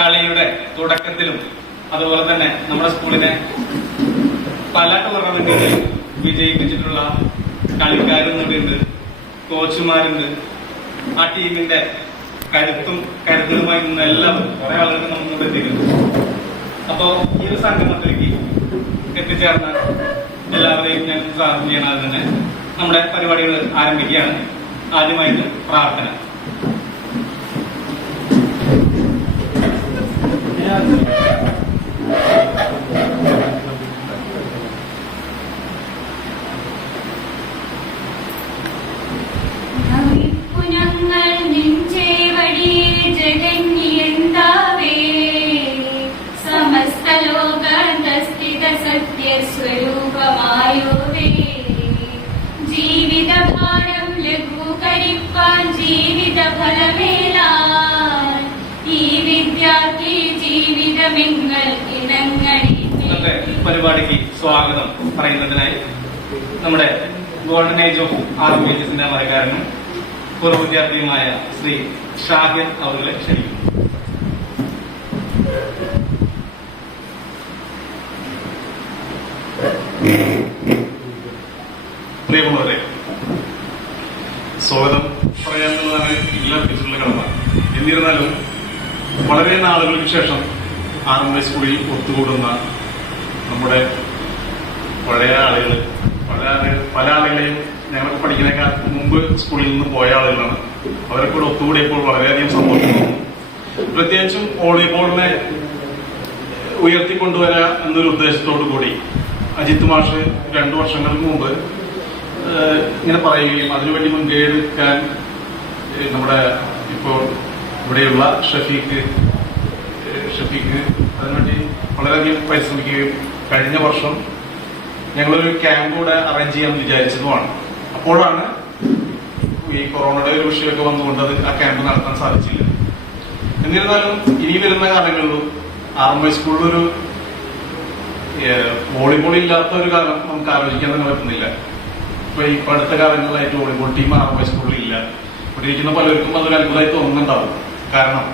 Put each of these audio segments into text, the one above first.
കളിയുടെ തുടക്കത്തിലും അതുപോലെ തന്നെ നമ്മുടെ സ്കൂളിനെ പല ടൂർണമെന്റുകളിൽ വിജയിപ്പിച്ചിട്ടുള്ള കളിക്കാരും കൂടിയുണ്ട്, കോച്ചുമാരുണ്ട്. ആ ടീമിന്റെ കരുത്തും കരുതലുമായി നിന്ന് എല്ലാവരും കുറെ ആളുകൾ നമുക്ക് എത്തിയിട്ടുണ്ട്. അപ്പോ ഈ ഒരു സംഗമത്തിലേക്ക് എത്തിച്ചേർന്ന എല്ലാവരെയും ഞാൻ സ്വാഗതം ചെയ്യണത് തന്നെ നമ്മുടെ പരിപാടികൾ ആരംഭിക്കുകയാണ്. ആദ്യമായിട്ട് പ്രാർത്ഥന. സ്വരൂപമായോവേ ജീവിതഭാരം ലഘൂകരിപ്പാൻ ജീവിത ഫലമേലാൻ ഈ വിദ്യാർത്ഥി ജീവിതമെങ്ങൾ ഇണങ്ങി. പരിപാടിക്ക് സ്വാഗതം പറയുന്നതിനായി നമ്മുടെ ഗോൾഡൻ ഏജ് ഓഫ് RMHSന്റെ അമരക്കാരനും പൂർവ്വ വിദ്യാർത്ഥിയുമായ ശ്രീ ഷാഹിർ അവരെ ക്ഷണിക്കുന്നു. പ്രിയമുള്ളവരെ, സ്വാഗതം പറയാനുള്ളതാണ് എല്ലാവർക്കുള്ള കടമ. എന്നിരുന്നാലും വളരെ നാളുകൾക്ക് ശേഷം RMH സ്കൂളിൽ ഒത്തുകൂടുന്ന നമ്മുടെ പഴയ ആളുകൾ, പല ആളുകളെയും ഞങ്ങളൊക്കെ പഠിക്കുന്നേക്കാൾ മുമ്പ് സ്കൂളിൽ നിന്ന് പോയ ആളുകളാണ്. അവരെ കൂടെ ഒത്തുകൂടിയപ്പോൾ വളരെയധികം സന്തോഷം തോന്നുന്നു. പ്രത്യേകിച്ചും വോളിബോളിനെ ഉയർത്തിക്കൊണ്ടുവരാ എന്നൊരു ഉദ്ദേശത്തോടു കൂടി അജിത് മാഷ് 2 വർഷങ്ങൾക്ക് മുമ്പ് ഇങ്ങനെ പറയുകയും അതിനുവേണ്ടി മുൻകൈ എടുക്കാൻ നമ്മുടെ ഇപ്പോൾ ഇവിടെയുള്ള ഷഫീഖ് അതിനുവേണ്ടി വളരെയധികം പരിശ്രമിക്കുകയും കഴിഞ്ഞ വർഷം ഞങ്ങളൊരു ക്യാമ്പ് കൂടെ അറേഞ്ച് ചെയ്യാൻ വിചാരിച്ചതുമാണ്. അപ്പോഴാണ് ഈ കൊറോണയുടെ ഒരു വിഷയമൊക്കെ വന്നുകൊണ്ട് ആ ക്യാമ്പ് നടത്താൻ സാധിച്ചില്ല. എന്നിരുന്നാലും ഇനി വരുന്ന കാലങ്ങളിലും RMH സ്കൂളിലൊരു വോളിബോൾ ഇല്ലാത്ത ഒരു കാലം നമുക്ക് ആലോചിക്കാൻ തന്നെ പറ്റുന്നില്ല. ഇപ്പൊ ഈ അടുത്ത കാലങ്ങളിലായിട്ട് വോളിബോൾ ടീം RMH സ്കൂളിൽ ഇല്ല. ഇവിടെ ഇരിക്കുന്ന പലർക്കും അതൊരു അത്ഭുതമായി തോന്നുന്നുണ്ടാവും. കാരണം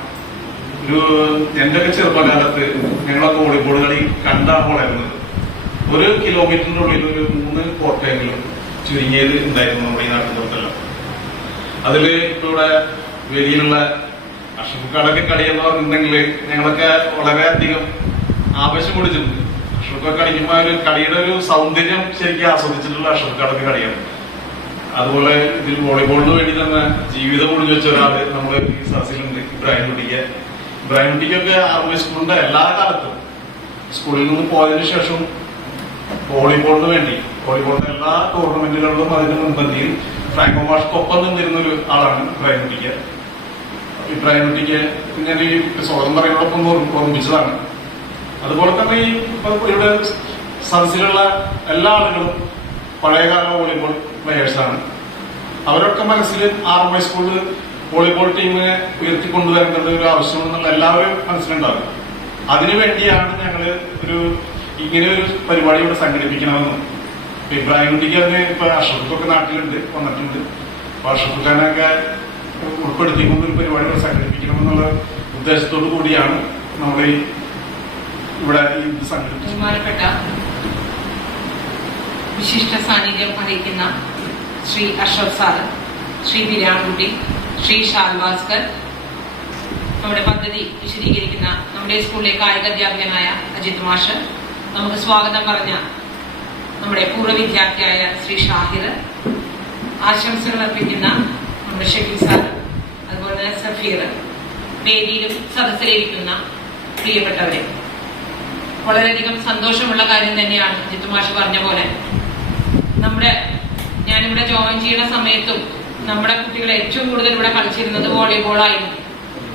എന്റെയൊക്കെ ചെറുപ്പകാലത്ത് ഞങ്ങളൊക്കെ വോളിബോൾ കളി കണ്ടാകുമ്പോഴായിരുന്നത് 1 കിലോമീറ്ററിന്റെ ഉള്ളിൽ ഒരു 3 കോർട്ടെങ്കിലും ചുരുങ്ങിയത് ഉണ്ടായിരുന്നു നമ്മുടെ ഈ നാട്ടിൻപുറത്തെല്ലാം. അതില് ഇപ്പൊ ഇവിടെ വേദിയിലുള്ള അഷഫുക്കാടൊക്കെ കളി എന്ന് പറഞ്ഞിട്ടുണ്ടെങ്കിൽ ഞങ്ങളൊക്കെ വളരെയധികം ആവേശം കൊടുത്തിട്ടുണ്ട്. അഷഫുക്കൊക്കെ കളിക്കുമ്പോ ഒരു കളിയുടെ ഒരു സൗന്ദര്യം ശരിക്കും ആസ്വദിച്ചിട്ടുള്ള അഷഫുക്കാടൊക്കെ കളിയാണ്. അതുപോലെ ഇതിൽ വോളിബോളിന് വേണ്ടി തന്നെ ജീവിതം ഒഴിഞ്ഞു വെച്ച ഒരാള് നമ്മുടെ ഈ സദസ്സിലുണ്ട്, ഇബ്രാഹിം കുട്ടിക്കൊക്കെ RMH സ്കൂളിന്റെ എല്ലാ കാലത്തും സ്കൂളിൽ നിന്ന് പോയതിനു ശേഷം വോളിബോളിന്റെ എല്ലാ ടൂർണമെന്റുകളിലും അതിന്റെ മുൻപന്തിയിൽ ഫ്രാങ്കോ മാഷ്ക്കൊപ്പം നിന്നിരുന്ന ഒരു ആളാണ് ഇബ്രാഹിം കുട്ടിക്ക് ഞാൻ ഈ സ്വാഗതം പറയുന്നതോടൊപ്പം ഓർമ്മിച്ചതാണ്. അതുപോലെ തന്നെ ഈ ഇവിടെ സദസ്സിലുള്ള എല്ലാ ആളുകളും പഴയകാല വോളിബോൾ പ്ലെയേഴ്സാണ്. അവരൊക്കെ മനസ്സിൽ RMH സ്കൂളിൽ വോളിബോൾ ടീമിനെ ഉയർത്തിക്കൊണ്ടുവരേണ്ടത് ഒരു ആവശ്യമെന്നുള്ള എല്ലാവരും മനസ്സിലുണ്ടാകും. അതിനുവേണ്ടിയാണ് ഞങ്ങള് ഇങ്ങനെ ഒരു പരിപാടി ഇവിടെ സംഘടിപ്പിക്കണമെന്നും ഇബ്രാഹിം കുട്ടിക്ക് അതിന് ഇപ്പൊ അഷറഫൊക്കെ നാട്ടിലുണ്ട്, വന്നിട്ടുണ്ട്. അപ്പൊ അഷറഫ് ഖാനൊക്കെ ഉൾപ്പെടുത്തിക്കൊണ്ട് ഒരു പരിപാടി ഇവിടെ സംഘടിപ്പിക്കണമെന്നുള്ള ഉദ്ദേശത്തോടു കൂടിയാണ് നമ്മൾ ഇവിടെ സംഘടിപ്പിച്ചത്. ബഹുമാനപ്പെട്ട വിശിഷ്ട സാന്നിധ്യം അറിയിക്കുന്ന ശ്രീ അഷ്റഫ് സാർ, ശ്രീ ബിരാൻകുട്ടി, ശ്രീ ഷാൽവാസ്കർ, നമ്മുടെ പദ്ധതി വിശദീകരിക്കുന്ന നമ്മുടെ സ്കൂളിലെ കായിക അധ്യാപകനായ അജിത് മാഷ്, നമുക്ക് സ്വാഗതം പറഞ്ഞ നമ്മുടെ പൂർവ്വ വിദ്യാർത്ഥിയായ ശ്രീ ഷാഹിർ, ആശംസകൾ അർപ്പിക്കുന്ന നമ്മുടെ ഷഫീഖ് സാർ, അതുപോലെ തന്നെ സഫീർ, വേദിയിലും സദസ്സിലിരിക്കുന്ന പ്രിയപ്പെട്ടവരെ, വളരെയധികം സന്തോഷമുള്ള കാര്യം തന്നെയാണ് അജിത് മാഷ് പറഞ്ഞ പോലെ. ഞാനിവിടെ ജോയിൻ ചെയ്യുന്ന സമയത്തും നമ്മുടെ കുട്ടികൾ ഏറ്റവും കൂടുതൽ ഇവിടെ കളിച്ചിരുന്നത് വോളിബോളായിരുന്നു.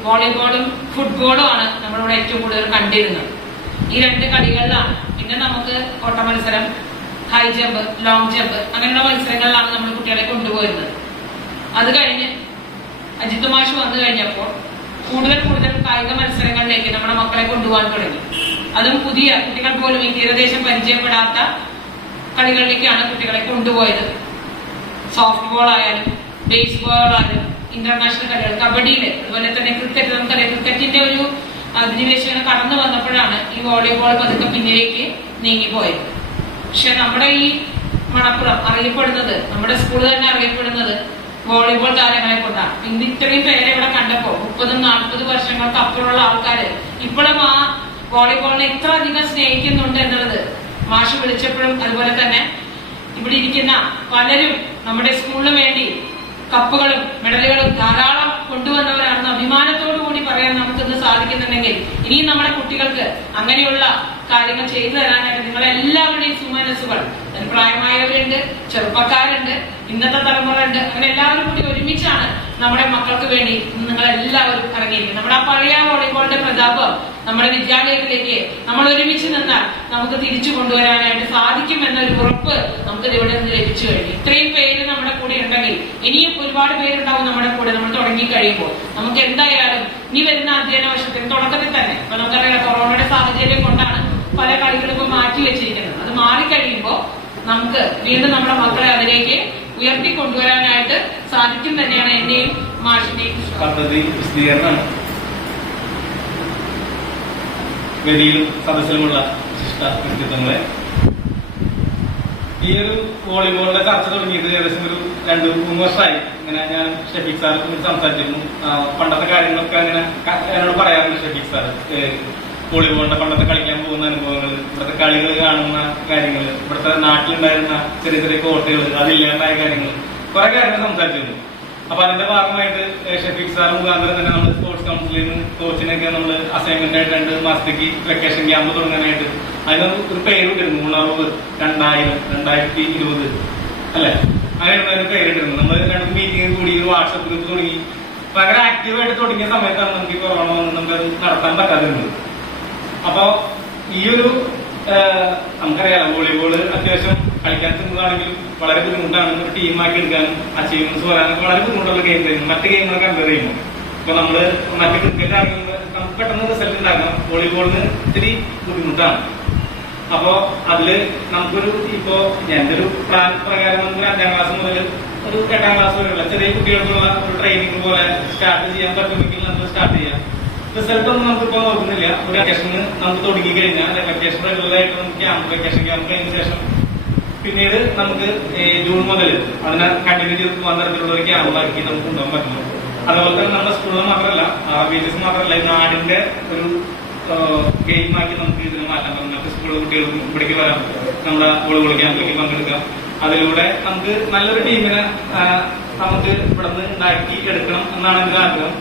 വോളിബോളും ഫുട്ബോളും ആണ് നമ്മളിവിടെ ഏറ്റവും കൂടുതൽ കണ്ടിരുന്നത്. ഈ 2 കളികളിലാണ്. പിന്നെ നമുക്ക് ഓട്ട മത്സരം, ഹൈ ജമ്പ്, ലോങ് ജമ്പ് അങ്ങനെയുള്ള മത്സരങ്ങളിലാണ് നമ്മൾ കുട്ടികളെ കൊണ്ടുപോയിരുന്നത്. അത് കഴിഞ്ഞ് അജിത് മാഷ് വന്നു കഴിഞ്ഞപ്പോൾ കൂടുതൽ കായിക മത്സരങ്ങളിലേക്ക് നമ്മുടെ മക്കളെ കൊണ്ടുപോകാൻ തുടങ്ങി. അതും പുതിയ കുട്ടികൾ പോലും ഈ തീരദേശം പരിചയപ്പെടാത്ത കളികളിലേക്കാണ് കുട്ടികളെ കൊണ്ടുപോയത്. സോഫ്റ്റ് ബോൾ ആയാലും ബേസ്ബോൾ ആയാലും ഇന്റർനാഷണൽ കളികൾ, കബഡിയില്, അതുപോലെ തന്നെ ക്രിക്കറ്റ്. നമുക്കറിയാം ക്രിക്കറ്റിന്റെ ഒരു അധിനിവേശങ്ങൾ കടന്നു വന്നപ്പോഴാണ് ഈ വോളിബോൾ പതുക്കെ പിന്നിലേക്ക് നീങ്ങിപ്പോയത്. പക്ഷെ നമ്മുടെ ഈ മണപ്പുറം അറിയപ്പെടുന്നത്, നമ്മുടെ സ്കൂൾ തന്നെ അറിയപ്പെടുന്നത് വോളിബോൾ താരങ്ങളെ കൊണ്ടാണ്. ഇന്ന് ഇത്രയും പേരെ ഇവിടെ കണ്ടപ്പോ 30-40 വർഷങ്ങൾക്ക് അപ്പുറമുള്ള ആൾക്കാര് ഇപ്പോഴും ആ വോളിബോളിനെ ഇത്ര അധികം സ്നേഹിക്കുന്നുണ്ട് എന്നുള്ളത് മാഷ് വിളിച്ചപ്പോഴും, അതുപോലെ തന്നെ ഇവിടെ ഇരിക്കുന്ന പലരും നമ്മുടെ സ്കൂളിന് വേണ്ടി കപ്പുകളും മെഡലുകളും ധാരാളം കൊണ്ടുവന്നവരാണെന്ന് അഭിമാനത്തോടു കൂടി പറയാൻ നമുക്കിന്ന് സാധിക്കുന്നുണ്ടെങ്കിൽ ഇനിയും നമ്മുടെ കുട്ടികൾക്ക് അങ്ങനെയുള്ള കാര്യങ്ങൾ ചെയ്തു തരാനായിട്ട് നിങ്ങളെല്ലാവരുടെയും സുമനസ്സുകൾ, പ്രായമായവരുണ്ട്, ചെറുപ്പക്കാരുണ്ട്, ഇന്നത്തെ തലമുറ ഉണ്ട്, അങ്ങനെ എല്ലാവരും കൂടി ഒരുമിച്ചാണ് നമ്മുടെ മക്കൾക്ക് വേണ്ടി നിങ്ങൾ എല്ലാവരും ഇറങ്ങിയിരിക്കുന്നത്. നമ്മുടെ ആ പഴയ വോളിബോളിന്റെ പ്രതാപം നമ്മുടെ വിദ്യാലയത്തിലേക്ക് നമ്മൾ ഒരുമിച്ച് നിന്നാൽ നമുക്ക് തിരിച്ചു കൊണ്ടുവരാനായിട്ട് സാധിക്കും എന്നൊരു ഉറപ്പ് നമുക്ക് ഇവിടെ നിന്ന് ലഭിച്ചു കഴിഞ്ഞു. ഇത്രയും പേര് നമ്മുടെ കൂടെ ഉണ്ടെങ്കിൽ ഇനിയും ഒരുപാട് പേരുണ്ടാവും നമ്മുടെ കൂടെ. നമ്മൾ തുടങ്ങി കഴിയുമ്പോൾ നമുക്ക് എന്തായാലും ഇനി വരുന്ന അധ്യയന വർഷത്തിന് തുടക്കത്തിൽ തന്നെ, ഇപ്പൊ നമുക്കറിയാം കൊറോണയുടെ സാഹചര്യം കൊണ്ടാണ് പല കളികളും ഇപ്പൊ മാറ്റി വെച്ചിരിക്കുന്നത്. അത് മാറിക്കഴിയുമ്പോൾ നമുക്ക് വീണ്ടും നമ്മുടെ മക്കളെ അതിലേക്ക് ഉയർത്തിക്കൊണ്ടുവരാനായിട്ട് സാധിക്കും തന്നെയാണ് എന്റെയും മാഷിന്റെയും പദ്ധതി വിശദീകരണം. വേദിയിലും സദസ്സിലുമുള്ള വിശിഷ്ട വ്യക്തിത്വങ്ങളെ, ഈ ഒരു വോളിബോളിന്റെ ചർച്ച തുടങ്ങിയിട്ട് ഏകദേശം ഒരു 2-3 വർഷമായി. ഇങ്ങനെ ഞാൻ ഷെഫീഖ് സാർ സംസാരിച്ചിരുന്നു. പണ്ടത്തെ കാര്യങ്ങളൊക്കെ അങ്ങനെ എന്നോട് പറയാറുണ്ട് ഷെഫീഖ് സാർ. വോളിബോളിന്റെ പണ്ടത്തെ കളിക്കാൻ പോകുന്ന അനുഭവങ്ങൾ, ഇവിടുത്തെ കളികൾ കാണുന്ന കാര്യങ്ങൾ, ഇവിടുത്തെ നാട്ടിലുണ്ടായിരുന്ന ചെറിയ ചെറിയ കോട്ടകൾ, അതില്ലാണ്ടായ കാര്യങ്ങൾ, കുറെ കാര്യങ്ങൾ സംസാരിച്ചിരുന്നു. അപ്പൊ അതിന്റെ ഭാഗമായിട്ട് ഷെഫീഖ് സാർ മുഖാന്തരം തന്നെ നമ്മൾ സ്പോർട്സ് കൗൺസിലിൽ നിന്ന് കോച്ചിനൊക്കെ നമ്മൾ അസൈൻമെന്റ് ആയിട്ട് 2 മാസത്തേക്ക് വെക്കേഷൻ ക്യാമ്പ് തുടങ്ങാനായിട്ട് അതിന് ഒരു പേരിട്ടിരുന്നു. ഉണർവ് 2020 അല്ലെ, അങ്ങനെയുള്ള ഒരു പേരിട്ടിരുന്നു. നമ്മൾ 2 മീറ്റിംഗ് കൂടി ഒരു വാട്സപ്പ് ഗ്രൂപ്പ് തുടങ്ങി ഭയങ്കര ആക്റ്റീവായിട്ട് തുടങ്ങിയ സമയത്താണ് നമുക്ക് ഈ കൊറോണ വന്ന് നമുക്കത് നടത്താൻ പറ്റാതിരുന്നത്. അപ്പൊ ഈ ഒരു നമുക്കറിയാലോ വോളിബോള് അത്യാവശ്യം കളിക്കാൻ ചെന്നതാണെങ്കിലും വളരെ ബുദ്ധിമുട്ടാണ്. ഒരു ടീമാക്കി എടുക്കാനും അച്ചീവ്മെന്റ്സ് വരാനൊക്കെ വളരെ ബുദ്ധിമുട്ടുള്ള ഗെയിം ആയിരുന്നു മറ്റ് ഗെയിമുകൾ കമ്പയർ ചെയ്യുമ്പോൾ. ഇപ്പൊ നമ്മള് മറ്റ് ക്രിക്കറ്റ് ആണെങ്കിൽ നമുക്ക് പെട്ടെന്ന് റിസൾട്ട് ഉണ്ടാക്കണം, വോളിബോളിന് ഇത്തിരി ബുദ്ധിമുട്ടാണ്. അപ്പോ അതില് നമുക്കൊരു ഇപ്പോ എന്റെ ഒരു പ്ലാൻ പ്രകാരം നമുക്ക് 5ാം ക്ലാസ് മുതൽ ഒരു 8ാം ക്ലാസ് വരെയുള്ള ചെറിയ കുട്ടികൾക്കുള്ള ഒരു ട്രെയിനിങ് പോലെ സ്റ്റാർട്ട് ചെയ്യാൻ പറ്റുമെങ്കിൽ നമുക്ക് സ്റ്റാർട്ട് ചെയ്യാം. റിസൾട്ട് ഒന്നും നമുക്കിപ്പോ നോക്കുന്നില്ല. ഒരു വെക്കേഷന് നമുക്ക് തുടങ്ങി കഴിഞ്ഞാൽ വെക്കേഷൻ റെഗുലറായിട്ട് നമുക്ക് വെക്കേഷൻ ക്യാമ്പ് കഴിഞ്ഞ ശേഷം പിന്നീട് നമുക്ക് ജൂൺ മുതൽ അതിനെ കണ്ടിന്യൂ ചെയ്ത് പോകാൻ തരത്തിലുള്ള ഒരു ക്യാമ്പാക്കി നമുക്ക് കൊണ്ടുപോകാൻ പറ്റുന്നു. അതുപോലെ തന്നെ നമ്മുടെ സ്കൂളിൽ മാത്രമല്ല, RBHS മാത്രമല്ല, നാടിന്റെ ഒരു ഗെയിമാക്കി നമുക്ക് ഇതിനെ മാറ്റാൻ പറ്റും. മറ്റു സ്കൂളിലെ കുട്ടികൾക്കും ഇവിടേക്ക് വരാം, നമ്മുടെ വോളിബോൾ ക്യാമ്പിലേക്ക് പങ്കെടുക്കാം. അതിലൂടെ നമുക്ക് നല്ലൊരു ടീമിനെ നമുക്ക് ഇവിടെ നിന്ന് ഉണ്ടാക്കി എടുക്കണം എന്നാണ് എന്റെ ആഗ്രഹം.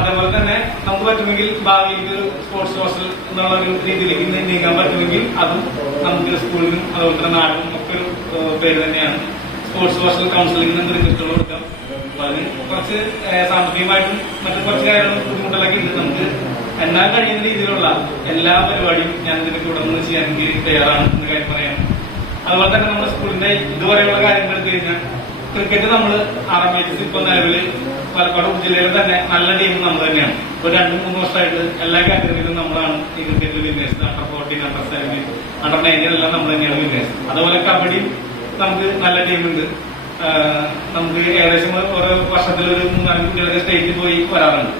അതേപോലെ തന്നെ നമുക്ക് പറ്റുമെങ്കിൽ ഭാവിയിലേക്ക് ഒരു സ്പോർട്സ് ഹോസ്റ്റൽ എന്നുള്ള ഒരു രീതിയിലേക്ക് നീങ്ങാൻ പറ്റുമെങ്കിൽ അതും നമുക്ക് സ്കൂളിനും അതുപോലെ തന്നെ നാടിനും ഒക്കെ ഒരു പേര് തന്നെയാണ്. സ്പോർട്സ് ഹോസ്റ്റൽ കൗൺസിലിംഗ് നമുക്ക് റിക്വസ്റ്റുകൾ കൊടുക്കാം. അപ്പൊ അതിന് കുറച്ച് സാമ്പത്തികമായിട്ടും മറ്റു കുറച്ച് കാര്യങ്ങളും ബുദ്ധിമുട്ടിലൊക്കെ ഉണ്ട്. നമുക്ക് എന്നാൽ കഴിയുന്ന രീതിയിലുള്ള എല്ലാ പരിപാടിയും ഞാൻ ഇതിന്റെ കൂടെ നിന്ന് ചെയ്യാൻ തയ്യാറാണ് എന്ന കാര്യം പറയാം. അതുപോലെ തന്നെ നമ്മുടെ സ്കൂളിന്റെ ഇതുവരെയുള്ള കാര്യങ്ങൾ എടുത്തു കഴിഞ്ഞാൽ ക്രിക്കറ്റ് നമ്മൾ RBHS ഇപ്പൊ നിലവില് പാലക്കാട് ഉപജില്ലയിൽ തന്നെ നല്ല ടീം നമ്മൾ തന്നെയാണ്. ഒരു 2-3 വർഷമായിട്ട് എല്ലാ കാറ്റഗറിയിലും നമ്മളാണ് ഈ ക്രിക്കറ്റിൽ വിന്നേഴ്സ്. Under 14, Under 17, Under 19 എല്ലാം നമ്മൾ തന്നെയാണ് വിന്നേഴ്സ്. അതുപോലെ കബഡിയും നമുക്ക് നല്ല ടീമുണ്ട്. നമുക്ക് ഏകദേശം ഓരോ വർഷത്തിൽ ഒരു 3-4 കുട്ടികളൊക്കെ സ്റ്റേറ്റിൽ പോയി വരാറുണ്ട്.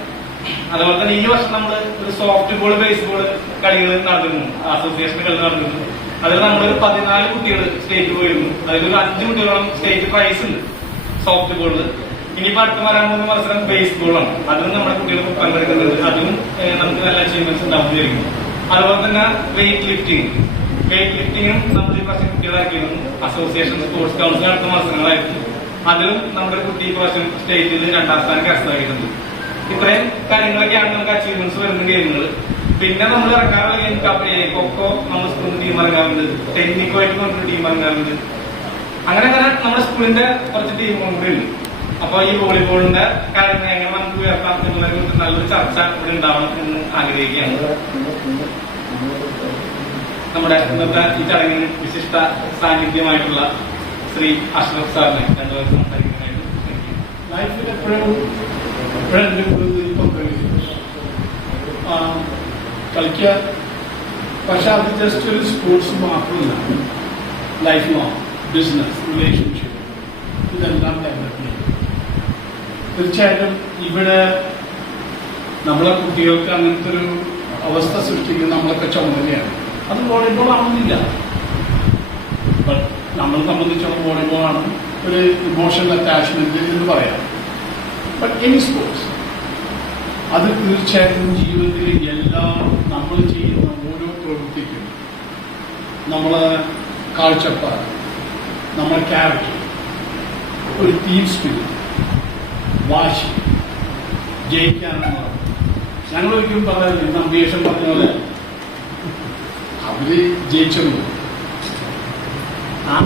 അതുപോലെ തന്നെ ഈ വർഷം നമ്മൾ ഒരു സോഫ്റ്റ് ബോൾ, ബേസ്ബോൾ കളികൾ നടന്നിരുന്നു, അസോസിയേഷൻ കളി നടന്നിരുന്നു. അതിൽ നമ്മളൊരു 14 കുട്ടികൾ സ്റ്റേറ്റ് പോയിരുന്നു. അതിലൊരു 5 കുട്ടികളോളം സ്റ്റേറ്റ് പ്രൈസ് ഉണ്ട് സോഫ്റ്റ് ബോളിൽ. ഇനിയിപ്പോ അടുത്ത വരാൻ പോകുന്ന മത്സരം ബേസ്ബോളാണ്. അതിലും നമ്മുടെ കുട്ടികൾക്ക് പങ്കെടുക്കുന്നുണ്ട്. അതിലും നമുക്ക് നല്ല അച്ചീവ്മെന്റ്സ് ഉണ്ടാവുകയായിരിക്കും. അതുപോലെ തന്നെ വെയിറ്റ് ലിഫ്റ്റിംഗും നമ്മൾ ഈ പ്രാവശ്യം കുട്ടികളാക്കിയിരുന്നു. അസോസിയേഷൻ സ്പോർട്സ് കൗൺസിൽ അടുത്ത മത്സരങ്ങളായിരുന്നു. അതിലും നമ്മുടെ കുട്ടി ഈ പ്രാവശ്യം സ്റ്റേറ്റിൽ 2ാം സ്ഥാനം കരസ്ഥമാക്കിയിട്ടുണ്ട്. ഇത്രയും കാര്യങ്ങളൊക്കെയാണ് നമുക്ക് അച്ചീവ്മെന്റ്സ് വരുന്ന ഗെയിമുകൾ. പിന്നെ നമ്മൾ ഇറങ്ങാറുള്ള ഗെയിം കൊക്കോ നമ്മൾ സ്കൂളിൽ ടീം ഇറങ്ങാറുണ്ട്, ടെക്നിക്കുമായിട്ട് പറഞ്ഞൊരു ടീം ഇറങ്ങാറുണ്ട്. അങ്ങനെ നമ്മുടെ സ്കൂളിന്റെ കുറച്ച് ടീമും കൂടി ഉണ്ട്. അപ്പൊ ഈ വോളിബോളിന്റെ കാര്യങ്ങൾ എങ്ങനെ നമുക്ക് ഉയർത്താം എന്നുള്ളതിനെ കുറിച്ച് നല്ലൊരു ചർച്ച ഇവിടെ ഉണ്ടാവണം എന്ന് ആഗ്രഹിക്കുകയാണ്. നമ്മുടെ ഇന്നത്തെ ഈ ചടങ്ങിന് വിശിഷ്ട സാന്നിധ്യമായിട്ടുള്ള ശ്രീ അഷ്റഫ് സാറിനെ 2 പേർ സംസാരിക്കാനായിട്ട് ലൈഫിൽ എപ്പോഴും കളിക്കുക. പക്ഷെ അത് ജസ്റ്റ് ഒരു സ്പോർട്സ് മാത്രമല്ല, ലൈഫ് ലോങ് ബിസിനസ്, റിലേഷൻഷിപ്പ്, ഇതെല്ലാം ഡെവലപ്പ് ചെയ്യും. തീർച്ചയായിട്ടും ഇവിടെ നമ്മളെ കുട്ടികൾക്ക് അങ്ങനത്തെ ഒരു അവസ്ഥ സൃഷ്ടിക്കുന്ന നമ്മളൊക്കെ ചുമതലയാണ്. അത് വോളിബോൾ ആവുന്നില്ല. ബട്ട് നമ്മളെ സംബന്ധിച്ചിടത്തോളം വോളിബോൾ ആണ് ഒരു ഇമോഷണൽ അറ്റാച്ച്മെന്റ് എന്ന് പറയാം. ബട്ട് എനി സ്പോർട്സ് അത് തീർച്ചയായിട്ടും ജീവിതത്തിൽ എല്ലാ നമ്മൾ ചെയ്യുന്ന ഓരോ പ്രവൃത്തിക്കും നമ്മളെ കാഴ്ചപ്പാട്, നമ്മുടെ ക്യാരക്ടർ, ഒരു ടീം സ്പിരിറ്റ്, വാശി, ജയിക്കാനുള്ള ഞങ്ങൾ ഒരിക്കലും പറയാറില്ല. ഇന്ന് അംബീഷൻ പറഞ്ഞ പോലെ അവര് ജയിച്ചത്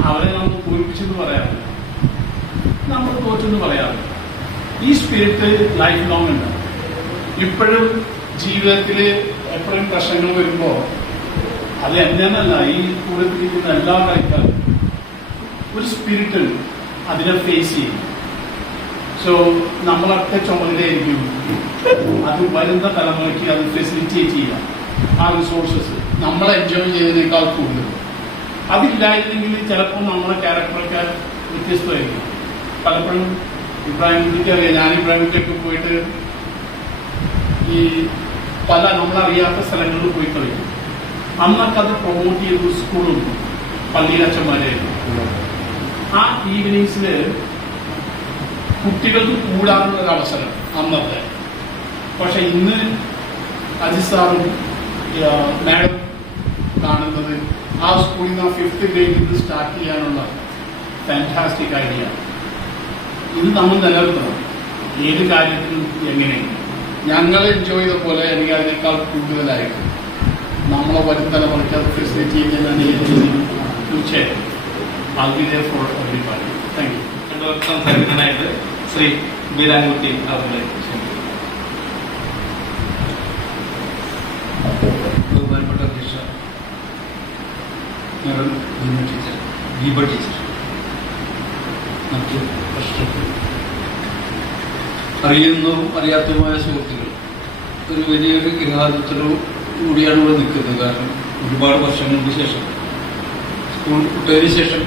അവരെ നമുക്ക് പൂരിപ്പിച്ചെന്ന് പറയാറില്ല, നമ്മൾ തോറ്റെന്ന് പറയാറില്ല. ഈ സ്പിരിറ്റ് ലൈഫ് ലോങ് ഉണ്ട്. ഇപ്പോഴും ജീവിതത്തിൽ എപ്പോഴും പ്രശ്നങ്ങൾ വരുമ്പോൾ അത് എന്നല്ല, ഈ കൂടത്തിരിക്കുന്ന എല്ലാ കളിക്കാരും ഒരു സ്പിരിറ്റ് അതിനെ ഫേസ് ചെയ്യും. സോ നമ്മളൊക്കെ ചുമതലയായിരിക്കും അത് വരുന്ന തലമുറയ്ക്ക് അത് ഫെസിലിറ്റേറ്റ് ചെയ്യുക. ആ റിസോഴ്സസ് നമ്മൾ എൻജോയ് ചെയ്തതിനേക്കാൾ കൂടുതൽ. അതില്ലായിരുന്നെങ്കിൽ ചിലപ്പോൾ നമ്മുടെ ക്യാരക്ടറൊക്കെ വ്യത്യസ്തമായിരിക്കും. പലപ്പോഴും ഇബ്രാഹിമിക്ക് അറിയാം, ഞാൻ ഇബ്രാഹിമിക്കൊക്കെ പോയിട്ട് ഈ പല നമ്മളറിയാത്ത സ്ഥലങ്ങളിൽ പോയി കളിക്കും. അന്നൊക്കെ അത് പ്രൊമോട്ട് ചെയ്ത സ്കൂളും പള്ളിയിലച്ഛന്മാരായിരുന്നു. ആ ഈവനിങ്സിൽ കുട്ടികൾക്ക് കൂടാനുള്ള ഒരു അവസരം അന്നത്തെ. പക്ഷെ ഇന്ന് അജിത് സാറും മാഡം കാണുന്നത് ആ സ്കൂളിൽ നിന്ന് 5th ഗ്രേഡിൽ നിന്ന് സ്റ്റാർട്ട് ചെയ്യാനുള്ള ഫാന്റാസ്റ്റിക് ഐഡിയ. ഇത് നമ്മൾ നിലനിർത്തണം. ഏത് കാര്യത്തിനും എങ്ങനെ ഞങ്ങൾ എൻജോയ് ചെയ്ത പോലെ എനിക്ക് അതിനേക്കാൾ കൂടുതലായിട്ട് നമ്മളെ വരും തലമുറയ്ക്ക് അത് ഫെസിലിറ്റി ചെയ്യുന്നതാണ് തീർച്ചയായിട്ടും. I'll be there for everybody. Thank you. സംസാരിക്കുന്നതിനായിട്ട് ശ്രീ ബീരാൻകുട്ടി അവരുടെ ബഹുമാനപ്പെട്ട അധ്യക്ഷ മാഡം ടീച്ചർ, ദീപ ടീച്ചർ, മറ്റ് പ്രശ്നങ്ങൾ അറിയുന്നതും അറിയാത്തതുമായ സുഹൃത്തുക്കൾ, ഒരു വലിയൊരു ഗൃഹാതുരത്തോടു കൂടിയാണ് ഇവിടെ നിൽക്കുന്നത്. കാരണം ഒരുപാട് വർഷങ്ങൾക്ക് ശേഷം സ്കൂൾ വിട്ടതിന് ശേഷം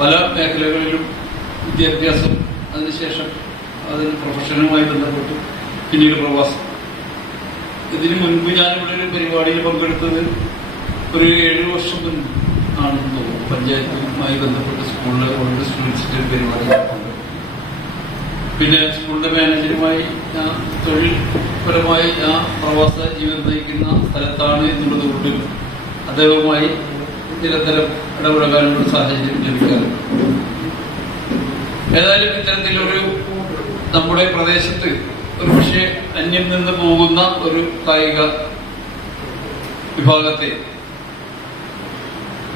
പല മേഖലകളിലും വിദ്യാഭ്യാസം, അതിനുശേഷം അതിന് പ്രൊഫഷനുമായി ബന്ധപ്പെട്ട് പിന്നീട് പ്രവാസം. ഇതിനു മുൻപ് ഞാനിവിടെ ഒരു പരിപാടിയിൽ പങ്കെടുത്തത് ഒരു 7 വർഷം മുൻപ് ആണെന്ന് തോന്നുന്നു. പഞ്ചായത്തുമായി ബന്ധപ്പെട്ട് സ്കൂളിലെ ഓൾഡ് സ്റ്റുഡൻസിന്റെ ഒരു പരിപാടി. പിന്നെ സ്കൂളിന്റെ മാനേജരുമായി ഞാൻ തൊഴിൽപരമായി ഞാൻ പ്രവാസ ജീവിതം നയിക്കുന്ന സ്ഥലത്താണ് എന്നുള്ളത് കൊണ്ട് അദ്ദേഹവുമായി നിരന്തരം ഇടപെടാനുള്ള സാഹചര്യം ലഭിക്കാറുണ്ട്. ഏതായാലും ഇത്തരത്തിലൊരു നമ്മുടെ പ്രദേശത്ത് ഒരു പക്ഷേ അന്യം നിന്ന് പോകുന്ന ഒരു കായിക വിഭാഗത്തെ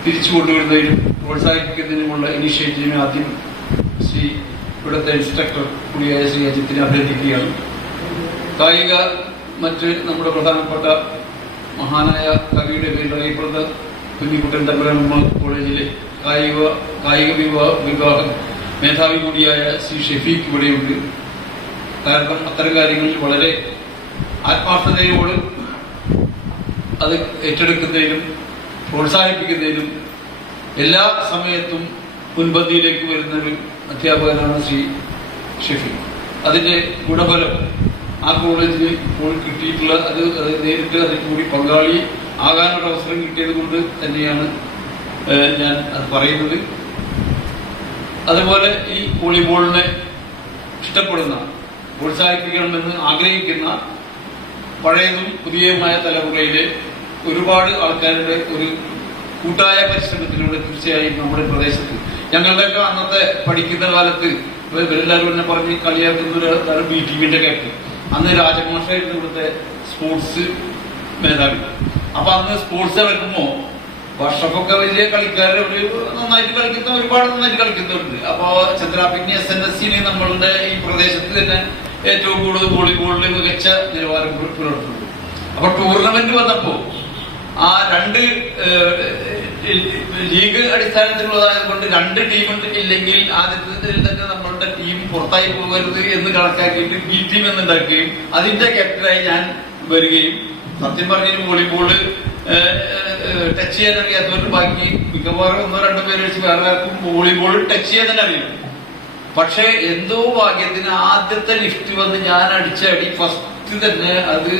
തിരിച്ചു കൊണ്ടുവരുന്നതിനും പ്രോത്സാഹിപ്പിക്കുന്നതിനുമുള്ള ഇനിഷ്യേറ്റീവിന് ആദ്യം ശ്രീ ഇവിടുത്തെ ഇൻസ്ട്രക്ടർ കൂടിയായ ശ്രീ അജിത്തിനെ അഭ്യർത്ഥിക്കുകയാണ്. കായിക മറ്റ് നമ്മുടെ പ്രധാനപ്പെട്ട മഹാനായ കവിയുടെ പേരിൽ അറിയപ്പെടുന്ന കുഞ്ഞിക്കുട്ടൻ തമ്പുരാനമ്മ കോളേജിലെ കായിക വിഭാഗം മേധാവി കൂടിയായ ശ്രീ ഷെഫീഖ് ഇവിടെയുണ്ട്. കാരണം അത്തരം കാര്യങ്ങളിൽ വളരെ ആത്മാർത്ഥതയോട് അത് ഏറ്റെടുക്കുന്നതിനും പ്രോത്സാഹിപ്പിക്കുന്നതിനും എല്ലാ സമയത്തും മുൻപന്തിയിലേക്ക് വരുന്നൊരു അധ്യാപകനാണ് ശ്രീ ഷെഫീഖ്. അതിന്റെ ഗുണഫലം ആ കോളേജിന് ഇപ്പോൾ കിട്ടിയിട്ടുള്ള അത് നേരിട്ട് അതിൽ കൂടി പങ്കാളി ആകാനുള്ള അവസരം കിട്ടിയത് കൊണ്ട് തന്നെയാണ് ഞാൻ അത് പറയുന്നത്. അതുപോലെ ഈ വോളിബോളിനെ ഇഷ്ടപ്പെടുന്ന, പ്രോത്സാഹിപ്പിക്കണമെന്ന് ആഗ്രഹിക്കുന്ന പഴയതും പുതിയതുമായ തലമുറയിലെ ഒരുപാട് ആൾക്കാരുടെ ഒരു കൂട്ടായ പരിശ്രമത്തിലൂടെ തീർച്ചയായും നമ്മുടെ പ്രദേശത്ത് ഞങ്ങളുടെയൊക്കെ അന്നത്തെ പഠിക്കുന്ന കാലത്ത് ഇവരെല്ലാവരും എന്നെ പറഞ്ഞ് കളിയാക്കുന്ന ഒരു ബി ടീമിന്റെ ക്യാപ്റ്റൻ. അന്ന് രാജമാഷായിരുന്നു ഇവിടുത്തെ സ്പോർട്സ് മേധാവി. അപ്പൊ അന്ന് സ്പോർട്സ് നടക്കുമ്പോ വർഷമൊക്കെ വലിയ കളിക്കാരെ നന്നായിട്ട് കളിക്കുന്ന ഒരുപാട് നന്നായിട്ട് കളിക്കുന്നവരുണ്ട്. അപ്പൊ ചന്ദ്രാപിന്നി SNSC നമ്മളുടെ ഈ പ്രദേശത്ത് തന്നെ ഏറ്റവും കൂടുതൽ വോളിബോളിൽ മികച്ച നിലവാരം പുലർത്തുന്നു. അപ്പൊ ടൂർണമെന്റ് വന്നപ്പോ ആ 2 ലീഗ് അടിസ്ഥാനത്തിലുള്ളതായത് കൊണ്ട് 2 ടീം ഇല്ലെങ്കിൽ ആദ്യത്തിൽ തന്നെ നമ്മളുടെ ടീം പുറത്തായി പോകരുത് എന്ന് കണക്കാക്കിയിട്ട് ബി ടീം എന്നുണ്ടാക്കുകയും അതിന്റെ ക്യാപ്റ്റനായി ഞാൻ വരികയും, സത്യം പറഞ്ഞ വോളിബോള് ടച്ച് ചെയ്യാൻ അറിയാത്തവർക്ക് ബാക്കി മിക്കവാറും 1-2 പേര് വെച്ച് വേറെ ആർക്കും വോളിബോൾ ടച്ച് ചെയ്യാൻ തന്നെ അറിയില്ല. പക്ഷെ എന്തോ ഭാഗ്യത്തിന് ആദ്യത്തെ ലിഫ്റ്റ് വന്ന് ഞാൻ അടിച്ച അടി ഫസ്റ്റ് കിറ്റ് തന്നെ അത്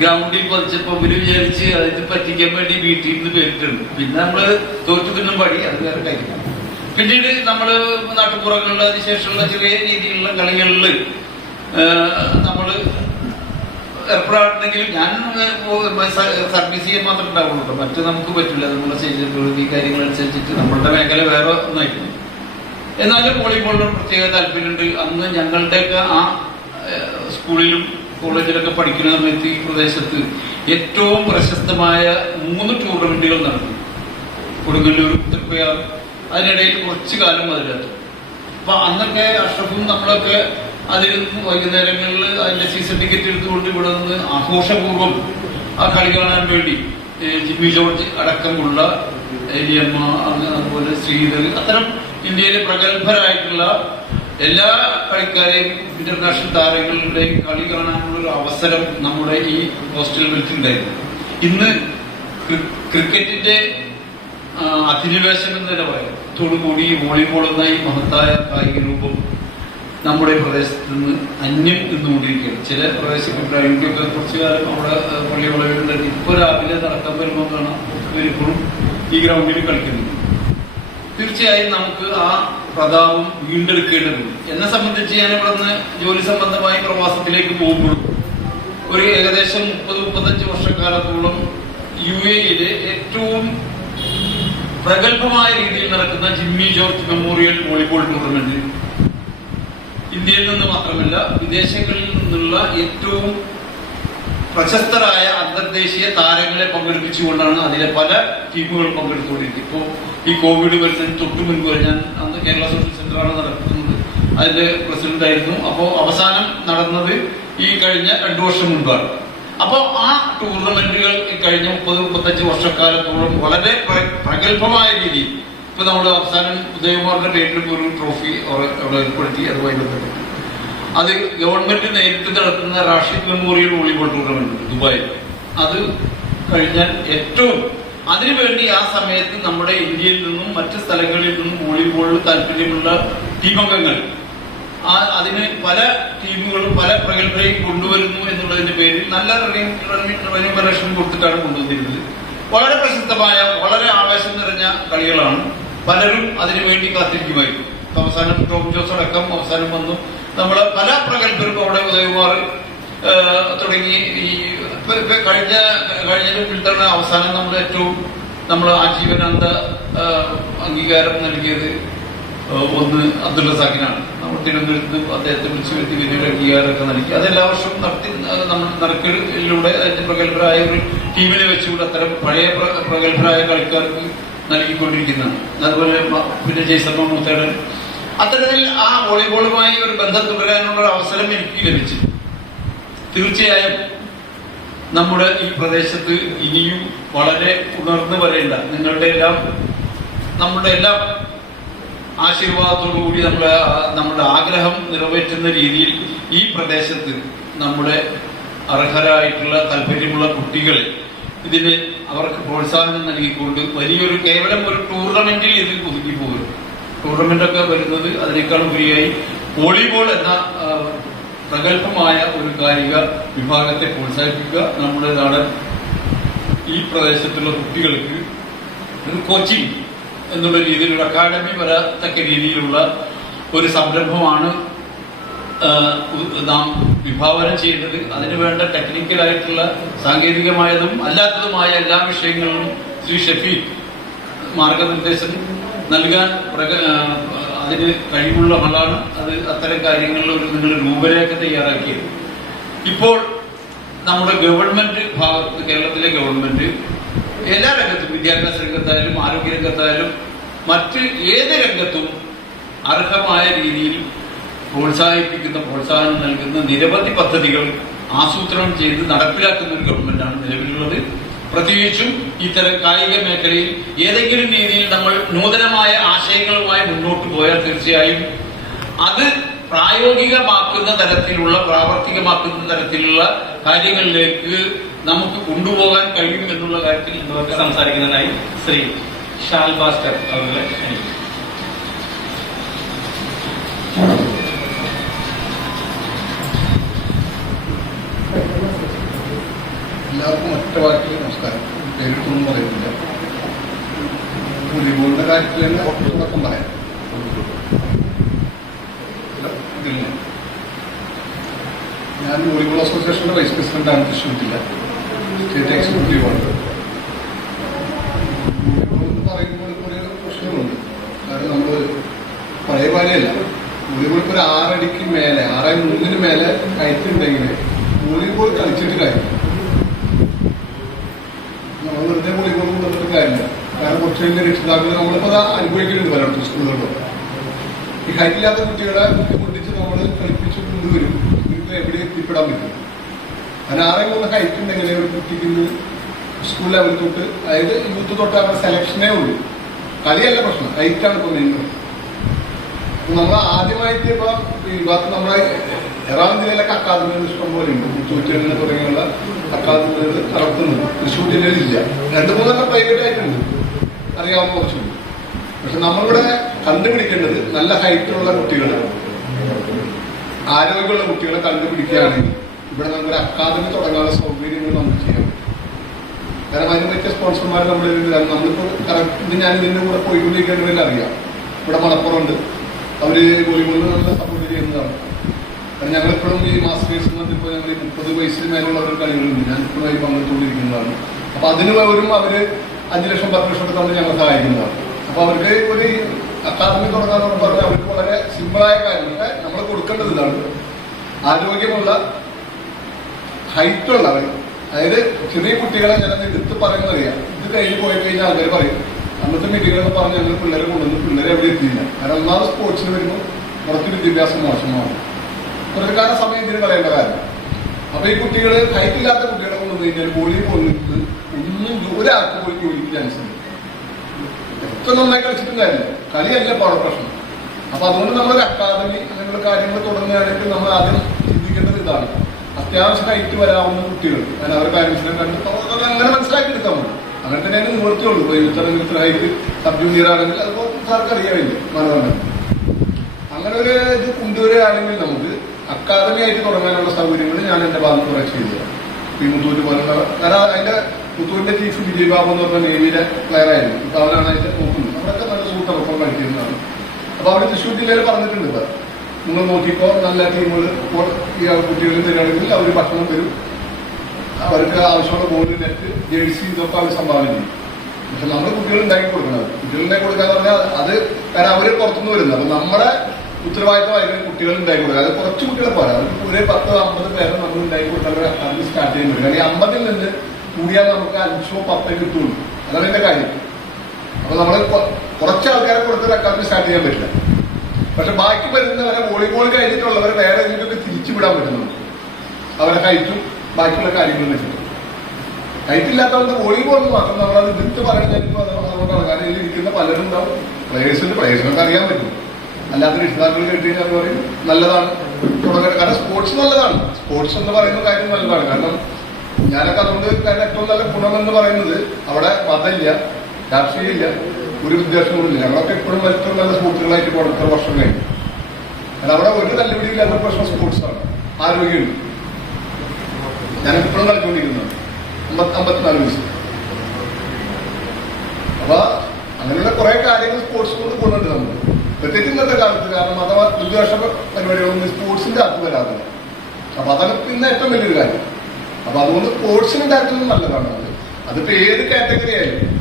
ഗ്രൗണ്ടിൽ പതിച്ചപ്പോ ഇവര് വിചാരിച്ച് അതിന് പറ്റിക്കാൻ വേണ്ടി വീട്ടിൽ നിന്ന് പേരിട്ടുണ്ട്. പിന്നെ നമ്മള് തോറ്റു തിന്നും പടി, അത് വേറെ കാര്യം. പിന്നീട് നമ്മള് നാട്ടുപുറങ്ങളിൽ അതിനുശേഷമുള്ള ചെറിയ രീതിയിലുള്ള കളികളിൽ നമ്മള് ഏർപ്പെടാറുണ്ടെങ്കിലും ഞാൻ സർവീസ് ചെയ്യാൻ മാത്രമേ ഉണ്ടാവുള്ളൂ. മറ്റു നമുക്ക് പറ്റില്ല. നമ്മളെ ശരീരപ്രകൃതി കാര്യങ്ങളനുസരിച്ചിട്ട് നമ്മളുടെ മേഖല വേറെ ഒന്നായിരുന്നു. എന്നാലും വോളിബോളിനോട് പ്രത്യേക താല്പര്യമുണ്ട്. അന്ന് ഞങ്ങളുടെയൊക്കെ ആ സ്കൂളിലും കോളേജിലൊക്കെ പഠിക്കുന്ന സമയത്ത് ഈ പ്രദേശത്ത് ഏറ്റവും പ്രശസ്തമായ 3 ടൂർണമെന്റുകൾ നടന്നു. കൊടുങ്ങല്ലൂർ, തൃപ്പയാർ, അതിനിടയിൽ കുറച്ചു കാലം അതിലെത്തും. അപ്പൊ അന്നൊക്കെ അഷ്റഫും നമ്മളൊക്കെ അതിരുന്ന് വൈകുന്നേരങ്ങളിൽ അതിന്റെ സീസൺ ടിക്കറ്റ് എടുത്തുകൊണ്ട് ഇവിടെ നിന്ന് ആഘോഷപൂർവ്വം ആ കളി കാണാൻ വേണ്ടി ജിമ്മി ജോർജ് അടക്കമുള്ള ഏലിയമ്മ, അതുപോലെ ശ്രീധർ, അത്തരം ഇന്ത്യയിലെ പ്രഗത്ഭരായിട്ടുള്ള എല്ലാ കളിക്കാരെയും ഇന്റർനാഷണൽ താരങ്ങളുടെയും കളി കാണാനുള്ള ഒരു അവസരം നമ്മുടെ ഈ ഹോസ്റ്റൽ വെച്ചിട്ടുണ്ടായിരുന്നു. ഇന്ന് ക്രിക്കറ്റിന്റെ അധിനിവേശം എന്ന് തന്നെ പറയാം. ത്തോടുകൂടി വോളിബോൾ എന്ന ഈ മഹത്തായ കായിക രൂപം നമ്മുടെ പ്രദേശത്ത് നിന്ന് അന്യം നിന്നുകൊണ്ടിരിക്കുകയാണ്. ചില പ്രദേശങ്ങളിൽ എനിക്കൊക്കെ കുറച്ചു കാലം അവിടെ പള്ളി വളവിലുണ്ടായിരുന്നു. ഇപ്പൊ രാവിലെ നടക്കാൻ വരുമ്പോൾ കാണാം ഇവരിപ്പോഴും ഈ ഗ്രൗണ്ടിൽ കളിക്കുന്നു. തീർച്ചയായും നമുക്ക് ആ പ്രതാപം വീണ്ടെടുക്കേണ്ടതുണ്ട്. എന്നെ സംബന്ധിച്ച് ഞാൻ ഇവിടെ നിന്ന് ജോലി സംബന്ധമായി പ്രവാസത്തിലേക്ക് പോകുമ്പോഴും ഒരു ഏകദേശം 30-35 വർഷക്കാലത്തോളം UAE-യിലെ ഏറ്റവും പ്രഗത്ഭമായ രീതിയിൽ നടക്കുന്ന Jimmy George memorial volleyball tournament ഇന്ത്യയിൽ നിന്ന് മാത്രമല്ല വിദേശങ്ങളിൽ നിന്നുള്ള ഏറ്റവും പ്രശസ്തരായ അന്തർദേശീയ താരങ്ങളെ പങ്കെടുപ്പിച്ചുകൊണ്ടാണ് അതിലെ പല ടീമുകൾ പങ്കെടുത്തുകൊണ്ടിരിക്കുന്നത്. ഇപ്പോൾ ഈ കോവിഡ് വരുന്നതിന് തൊട്ടു മുൻപ് ഞാൻ അന്ന് കേരള സോഷ്യൽ സെന്ററാണ് നടത്തുന്നത്, അതിന്റെ പ്രസിഡന്റ് ആയിരുന്നു. അപ്പോൾ അവസാനം നടന്നത് ഈ കഴിഞ്ഞ 2 വർഷം മുൻപാണ്. അപ്പോൾ ആ ടൂർണമെന്റുകൾ കഴിഞ്ഞ 30-35 വർഷക്കാലത്തോളം വളരെ പ്രഗത്ഭമായ രീതിയിൽ ഇപ്പൊ നമ്മുടെ അവസാനം ഉദയകുമാറിന്റെ പേരിൽ ഒരു ട്രോഫി അവിടെ ഏർപ്പെടുത്തി. അതുമായി ബന്ധപ്പെട്ട് അത് ഗവൺമെന്റ് നേരിട്ട് നടത്തുന്ന റാഷിദ് മെമ്മോറിയൽ വോളിബോൾ ടൂർണമെന്റ് ദുബായിൽ, അത് കഴിഞ്ഞാൽ ഏറ്റവും അതിനുവേണ്ടി ആ സമയത്ത് നമ്മുടെ ഇന്ത്യയിൽ നിന്നും മറ്റ് സ്ഥലങ്ങളിൽ നിന്നും വോളിബോളിൽ താല്പര്യമുള്ള ടീമംഗങ്ങൾ അതിന് പല ടീമുകളും പല പ്രഗത്ഭരെയും കൊണ്ടുവരുന്നു എന്നുള്ളതിന്റെ പേരിൽ നല്ല റെമ്യൂണറേഷൻ കൊടുത്തിട്ടാണ് കൊണ്ടുവന്നിരുന്നത്. വളരെ പ്രസിദ്ധമായ വളരെ ആവേശം നിറഞ്ഞ കളികളാണ്. പലരും അതിനുവേണ്ടി കാത്തിരിക്കുമായിരുന്നു. അവസാനം ടോം ജോസ് അടക്കം അവസാനം വന്നു. നമ്മള് പല പ്രഗത്ഭരും അവിടെ ഉദയകുമാർ തുടങ്ങി ഈ കഴിഞ്ഞ ഫിൽട്ടറിന് അവസാനം നമ്മൾ ആജീവനാന്ത അംഗീകാരം നൽകിയത് ഒന്ന് അബ്ദുൽ റസാഖിനാണ്. നമ്മൾ തിരുവനന്തപുരത്ത് അദ്ദേഹത്തെ വിളിച്ചു വരുത്തി വലിയൊരു അംഗീകാരമൊക്കെ നൽകി. അതെല്ലാ വർഷവും നമ്മൾ നറുക്കിലൂടെ അതിന്റെ പ്രഗത്ഭരായ ഒരു ടീമിനെ വെച്ചുകൊണ്ട് അത്തരം പഴയ പ്രഗത്ഭരായ കളിക്കാർക്ക് നൽകിക്കൊണ്ടിരിക്കുന്നതാണ്. അതുപോലെ പിന്നെ ജയ്സമ്മ മൂത്തേടൻ, അത്തരത്തിൽ ആ വോളിബോളുമായി ഒരു ബന്ധം തുടരാനുള്ള ഒരു അവസരം എനിക്ക് ലഭിച്ചു. തീർച്ചയായും നമ്മുടെ ഈ പ്രദേശത്ത് ഇനിയും വളരെ ഉണർന്നു വരേണ്ട നമ്മുടെ എല്ലാം ആശീർവാദത്തോടുകൂടി നമ്മുടെ ആഗ്രഹം നിറവേറ്റുന്ന രീതിയിൽ ഈ പ്രദേശത്ത് നമ്മുടെ അർഹരായിട്ടുള്ള താല്പര്യമുള്ള കുട്ടികളെ ഇതിന് അവർക്ക് പ്രോത്സാഹനം നൽകിക്കൊണ്ട് വലിയൊരു കേവലം ഒരു ടൂർണമെന്റിൽ ഇത് ഒതുക്കി പോകുന്നു. ടൂർണമെന്റൊക്കെ വരുന്നത് അതിനേക്കാൾ ഉപരിയായി വോളിബോൾ എന്ന പ്രഗത്ഭമായ ഒരു കായിക വിഭാഗത്തെ പ്രോത്സാഹിപ്പിക്കുക. നമ്മുടെ നാടൻ ഈ പ്രദേശത്തുള്ള കുട്ടികൾക്ക് ഒരു കോച്ചിങ് എന്നുള്ള രീതിയിൽ ഒരു അക്കാഡമി വരത്തക്ക രീതിയിലുള്ള ഒരു സംരംഭമാണ് നാം വിഭാവനം ചെയ്യേണ്ടത്. അതിനുവേണ്ട ടെക്നിക്കലായിട്ടുള്ള സാങ്കേതികമായതും അല്ലാത്തതുമായ എല്ലാ വിഷയങ്ങളിലും ശ്രീ ഷഫീഖ് മാർഗനിർദ്ദേശം നൽകാൻ അതിന് കഴിവുള്ള ആളാണ്. അത് അത്തരം കാര്യങ്ങളിൽ നിങ്ങൾ രൂപരേഖ തയ്യാറാക്കിയത്. ഇപ്പോൾ നമ്മുടെ ഗവൺമെന്റ് ഭാഗത്ത് കേരളത്തിലെ ഗവൺമെന്റ് എല്ലാ രംഗത്തും വിദ്യാഭ്യാസ രംഗത്തായാലും ആരോഗ്യ രംഗത്തായാലും മറ്റ് ഏത് രംഗത്തും അർഹമായ രീതിയിൽ പ്രോത്സാഹനം നൽകുന്ന നിരവധി പദ്ധതികൾ ആസൂത്രണം ചെയ്ത് നടപ്പിലാക്കുന്ന ഒരു ഗവൺമെന്റാണ് നിലവിലുള്ളത്. പ്രത്യേകിച്ചും ഇത്തരം കായിക മേഖലയിൽ ഏതെങ്കിലും രീതിയിൽ നമ്മൾ നൂതനമായ ആശയങ്ങളുമായി മുന്നോട്ട് പോയാൽ തീർച്ചയായും അത് പ്രാവർത്തികമാക്കുന്ന തരത്തിലുള്ള കാര്യങ്ങളിലേക്ക് നമുക്ക് കൊണ്ടുപോകാൻ കഴിയും എന്നുള്ള കാര്യത്തിൽ നമുക്ക് സംസാരിക്കുന്നതിനായി ശ്രീ ഷാൽ ഭാസ്കർ അവരുടെ ക്ഷണിക്കും. എടുത്തൊന്നും പറയുന്നില്ല. വോളിബോളിന്റെ കാര്യത്തിൽ തന്നെ തുടക്കം പറയാം. ഇതില്ല, ഞാൻ വോളിബോൾ അസോസിയേഷന്റെ വൈസ് പ്രസിഡന്റാണ് തൃശ്ശൂർ ജില്ല, സ്റ്റേറ്റ് എക്സിക്യൂട്ടീവാണ്. വോളിബോൾ എന്ന് പറയുമ്പോൾ കുറേ പ്രശ്നങ്ങളുണ്ട്. കാരണം നമ്മൾ പഴയ പോലെയല്ല. വോളിബോൾ ഇപ്പോൾ ഒരു 6 അടിക്ക് മേലെ 6.3 മേലെ കയറ്റുണ്ടെങ്കിൽ വോളിബോൾ കളിച്ചിട്ട് കാര്യം. നമ്മൾ വെറുതെ വോളിബോൾ കൊണ്ടിട്ട് കാര്യമില്ല. കാരണം കുറച്ച് കഴിഞ്ഞ രക്ഷിതാക്കൾ നമ്മളിപ്പോൾ അത് അനുഭവിക്കുന്നുണ്ട് പലയിടത്തും സ്കൂളുകളിലും. ഈ ഹൈറ്റില്ലാത്ത കുട്ടികളെ ബുദ്ധിമുട്ടിച്ച് നമ്മൾ കളിപ്പിച്ച് കൊണ്ടുവരും. ഇവർക്ക് എവിടെ എത്തിപ്പെടാൻ പറ്റും. അതിന് 6.3 ഹൈറ്റ് ഉണ്ടെങ്കിൽ ഒരു കുട്ടിക്ക് സ്കൂൾ ലെവൽ തൊട്ട്, അതായത് യൂത്ത് തൊട്ട് അവരുടെ സെലക്ഷനേ ഉള്ളൂ. കളിയല്ല പ്രശ്നം, ഹൈറ്റാണ് ഇപ്പോൾ മെയിൻ. നമ്മൾ ആദ്യമായിട്ട് ഇപ്പൊ ഈ ഭാഗത്ത് നമ്മളെ എറണാകുളം ജില്ലയിലൊക്കെ അക്കാദമികൾ ഇഷ്ടം പോലെ ഉണ്ട്. മുത്തൂറ്റിനെ തുടങ്ങിയുള്ള അക്കാദമികൾ നടത്തുന്നുണ്ട്. തൃശ്ശൂർ ജില്ലയിലില്ല. 2-3 പ്രൈവറ്റ് ആയിട്ടുണ്ട്, അറിയാവുന്ന കുറച്ചുണ്ട്. പക്ഷെ നമ്മളിവിടെ കണ്ടുപിടിക്കേണ്ടത് നല്ല ഹൈറ്റുള്ള കുട്ടികൾ, ആരോഗ്യമുള്ള കുട്ടികളെ കണ്ടുപിടിക്കുകയാണെങ്കിൽ ഇവിടെ നമുക്കൊരു അക്കാദമി തുടങ്ങാനുള്ള സൗകര്യങ്ങൾ നമുക്ക് ചെയ്യാം. കാരണം അതിന് പറ്റിയ സ്പോൺസർമാർ നമ്മളിപ്പോൾ കറക്റ്റ് ഞാൻ ഇതിന്റെ കൂടെ പോയിക്കൊണ്ടിരിക്കേണ്ടതിൽ അറിയാം. ഇവിടെ മലപ്പുറമുണ്ട്, അവര് വോളിബോളിൽ നല്ല സപ്പോർട്ട് ചെയ്യുന്നതാണ്. കാരണം ഞങ്ങളിപ്പോഴും ഈ മാസ്റ്റേഴ്സ് ഇപ്പോൾ ഞങ്ങൾ ഈ 30 വയസ്സിന് മേലുള്ളവരുടെ കളികളുണ്ട്. ഞാൻ ഇപ്പോഴും പങ്കെടുത്തുകൊണ്ടിരിക്കുന്നതാണ്. അപ്പൊ അതിന് വരും അവര് 5 ലക്ഷം 10 ലക്ഷം ഒക്കെ തമ്മിൽ ഞങ്ങൾ സഹായിക്കുന്നതാണ്. അപ്പൊ അവർക്ക് ഒരു അക്കാദമി തുടങ്ങാന്ന് പറഞ്ഞാൽ അവർക്ക് വളരെ സിമ്പിളായ കാര്യങ്ങൾ നമ്മൾ കൊടുക്കേണ്ടത് ഇതാണ്. ആരോഗ്യമുള്ള ഹൈറ്റുള്ളവർ, അതായത് ചെറിയ കുട്ടികളെ ഞാൻ എടുത്ത് പറയുന്നതറിയാം. ഇത് കഴിഞ്ഞ് പോയി കഴിഞ്ഞാൽ ആൾക്കാർ പറയും അന്നത്തെ മീറ്റിങ്ങുകളൊക്കെ പറഞ്ഞ് ഞങ്ങൾ പിള്ളേരെ കൊണ്ടുവന്നു, പിള്ളേരെ എവിടെ എത്തിയില്ല. കാരണം ഒന്നാമത് സ്പോർട്സിന് വരുമ്പോൾ കുറച്ച് വിദ്യാഭ്യാസം മോശമാണ്. കുറച്ച് കാലം സമയം ഇതിന് കളയേണ്ട കാര്യം. അപ്പൊ ഈ കുട്ടികൾ ഹൈറ്റില്ലാത്ത കുട്ടികളെ കൊണ്ടുവന്നു കഴിഞ്ഞാൽ വോളിബോളിൽ ഒന്നും ഒരാൾക്ക് പോയി ജോലിക്ക് ചാൻസ് ഉണ്ട്. എത്ര നന്നായി കളിച്ചിട്ടും കാര്യമില്ല, കളിയല്ല പാട പ്രശ്നം. അപ്പൊ അതുകൊണ്ട് നമ്മളൊരു അക്കാദമി അങ്ങനെയുള്ള കാര്യങ്ങൾ തുടങ്ങുകയാണെങ്കിൽ നമ്മൾ ആദ്യം ചിന്തിക്കേണ്ടത് ഇതാണ്. അത്യാവശ്യം ഹൈറ്റ് വരാവുന്ന കുട്ടികൾ, കാരണം അവരുടെ പാരൻസിനെ കണ്ട് അങ്ങനെ മനസ്സിലാക്കി എടുക്കാൻ പറ്റും. അങ്ങനെ തന്നെയാണ് നിവർത്തിയുള്ളൂ. ഇത്ര ഹൈറ്റ് സബ് ജൂനിയർ ആണെങ്കിൽ അതിപ്പോൾ സാർക്ക് അറിയാമില്ല മനോരമ. അങ്ങനെ ഒരു ഇത് കൊണ്ടുവരികയാണെങ്കിൽ നമുക്ക് അക്കാദമി ആയിട്ട് തുടങ്ങാനുള്ള സൗകര്യങ്ങൾ ഞാൻ എന്റെ ഭാഗത്ത് കുറെ ചെയ്തു. ഈ മുത്തൂറ്റ് പോലുള്ള, കാരണം അതിന്റെ മുത്തൂരിന്റെ ചീഫ് വിജയ് ബാബു എന്ന് പറഞ്ഞ നേവിയിലെ പ്ലെയർ ആയിരുന്നു. ഇപ്പൊ അവരാണ് അതിന്റെ നോക്കുന്നത്. അവരൊക്കെ നല്ല സൂപ്പർ കളിക്കുന്നതാണ്. അപ്പൊ അവിടെ തൃശ്ശൂർ ജില്ലയിൽ പറഞ്ഞിട്ടുണ്ട്, ഇപ്പൊ നിങ്ങൾ നോക്കിയപ്പോ നല്ല ടീമുകൾ ഈ കുട്ടികളിൽ തരികയാണെങ്കിൽ അവർ ഭക്ഷണം തരും, അവർക്ക് ആവശ്യമുള്ള ബോൾ, നെറ്റ്, ജേഴ്സി ഇതൊക്കെ അവർ സംഭാവന ചെയ്യും. പക്ഷെ നമ്മൾ കുട്ടികൾ ഉണ്ടാക്കി കൊടുക്കണം. കുട്ടികളുണ്ടാക്കി കൊടുക്കാന്ന് പറഞ്ഞാൽ അത് കാരണം അവര് പുറത്തുനിന്ന് വരുന്നത്. അപ്പൊ നമ്മുടെ ഉത്തരവാദിത്തമായിരിക്കും കുട്ടികൾ ഉണ്ടാക്കി കൊടുക്കുക. അത് കുറച്ച് കുട്ടികളെ പോരാ, അവർക്ക് ഒരു 10-50 പേരെ നമ്മൾ ഉണ്ടാക്കി കൊടുത്താൽ അത് സ്റ്റാർട്ട് ചെയ്യുന്നത്. കാരണം ഈ 50-ൽ നിന്ന് കൂടിയാൽ നമുക്ക് 5-10 കിട്ടുള്ളൂ. അതാണ് എന്റെ കാര്യം. അപ്പൊ നമ്മൾ കുറച്ച് ആൾക്കാരെ കൊടുത്തൊരു അക്കാദമി സ്റ്റാർട്ട് ചെയ്യാൻ പറ്റില്ല. പക്ഷെ ബാക്കി വരുന്നവരെ വോളിബോൾ കഴിഞ്ഞിട്ടുള്ളവരെ വേറെ എന്തെങ്കിലുമൊക്കെ തിരിച്ചുവിടാൻ പറ്റുന്നുണ്ട്. അവരെ ഹൈറ്റും ബാക്കിയുള്ള കാര്യങ്ങളും വെച്ചിട്ട്. ഹൈറ്റില്ലാത്തവർക്ക് വോളിബോളിൽ മാത്രം നമ്മളത് വിട്ട് പറയുന്നത് അതുകൊണ്ടാണ്. കാരണം ഇതിൽ ഇരിക്കുന്ന പലരും ഉണ്ടാവും. പ്ലേയേഴ്സിനൊക്കെ അറിയാൻ പറ്റും. അല്ലാത്ത രക്ഷിതാക്കൾ കേട്ട് കഴിഞ്ഞാൽ പറയും നല്ലതാണ് തുടങ്ങുന്നത്. കാരണം സ്പോർട്സ് നല്ലതാണ്. സ്പോർട്സ് എന്ന് പറയുന്ന കാര്യം നല്ലതാണ്. കാരണം ഞാനൊക്കെ അതുകൊണ്ട് ഏറ്റവും നല്ല ഗുണമെന്ന് പറയുന്നത് അവിടെ മതമില്ല, രാഷ്ട്രീയമില്ല, ഒരു വിദ്യാഭ്യാസങ്ങളില്ല. ഞങ്ങളൊക്കെ എപ്പോഴും ഏറ്റവും നല്ല സ്പോർട്സുകളായിട്ട് ഇത്ര വർഷം കഴിഞ്ഞു. കാരണം അവിടെ ഒരു തല്ലുപിടിയില്ലാത്ത പ്രശ്നം സ്പോർട്സാണ്. ആരോഗ്യമുണ്ട്. ഞാനിപ്പോഴും കളിച്ചുകൊണ്ടിരിക്കുന്നത് 54 വയസ്സ്. അപ്പൊ അങ്ങനെയുള്ള കുറെ കാര്യങ്ങൾ സ്പോർട്സ് കൊണ്ട് കൊണ്ടുണ്ട് നമുക്ക്, പ്രത്യേകിച്ച് ഇന്നത്തെ കാലത്ത്. കാരണം വിദ്വേഷ പരിപാടികളൊന്നും സ്പോർട്സിന്റെ അകത്ത് വരാറില്ല. അപ്പൊ അതാണ് പിന്നെ ഏറ്റവും വലിയൊരു കാര്യം. അപ്പൊ അതുകൊണ്ട് സ്പോർട്സിന്റെ കാര്യത്തിലും നല്ലതാണ് അത്. അതിപ്പോ ഏത് കാറ്റഗറി ആയാലും.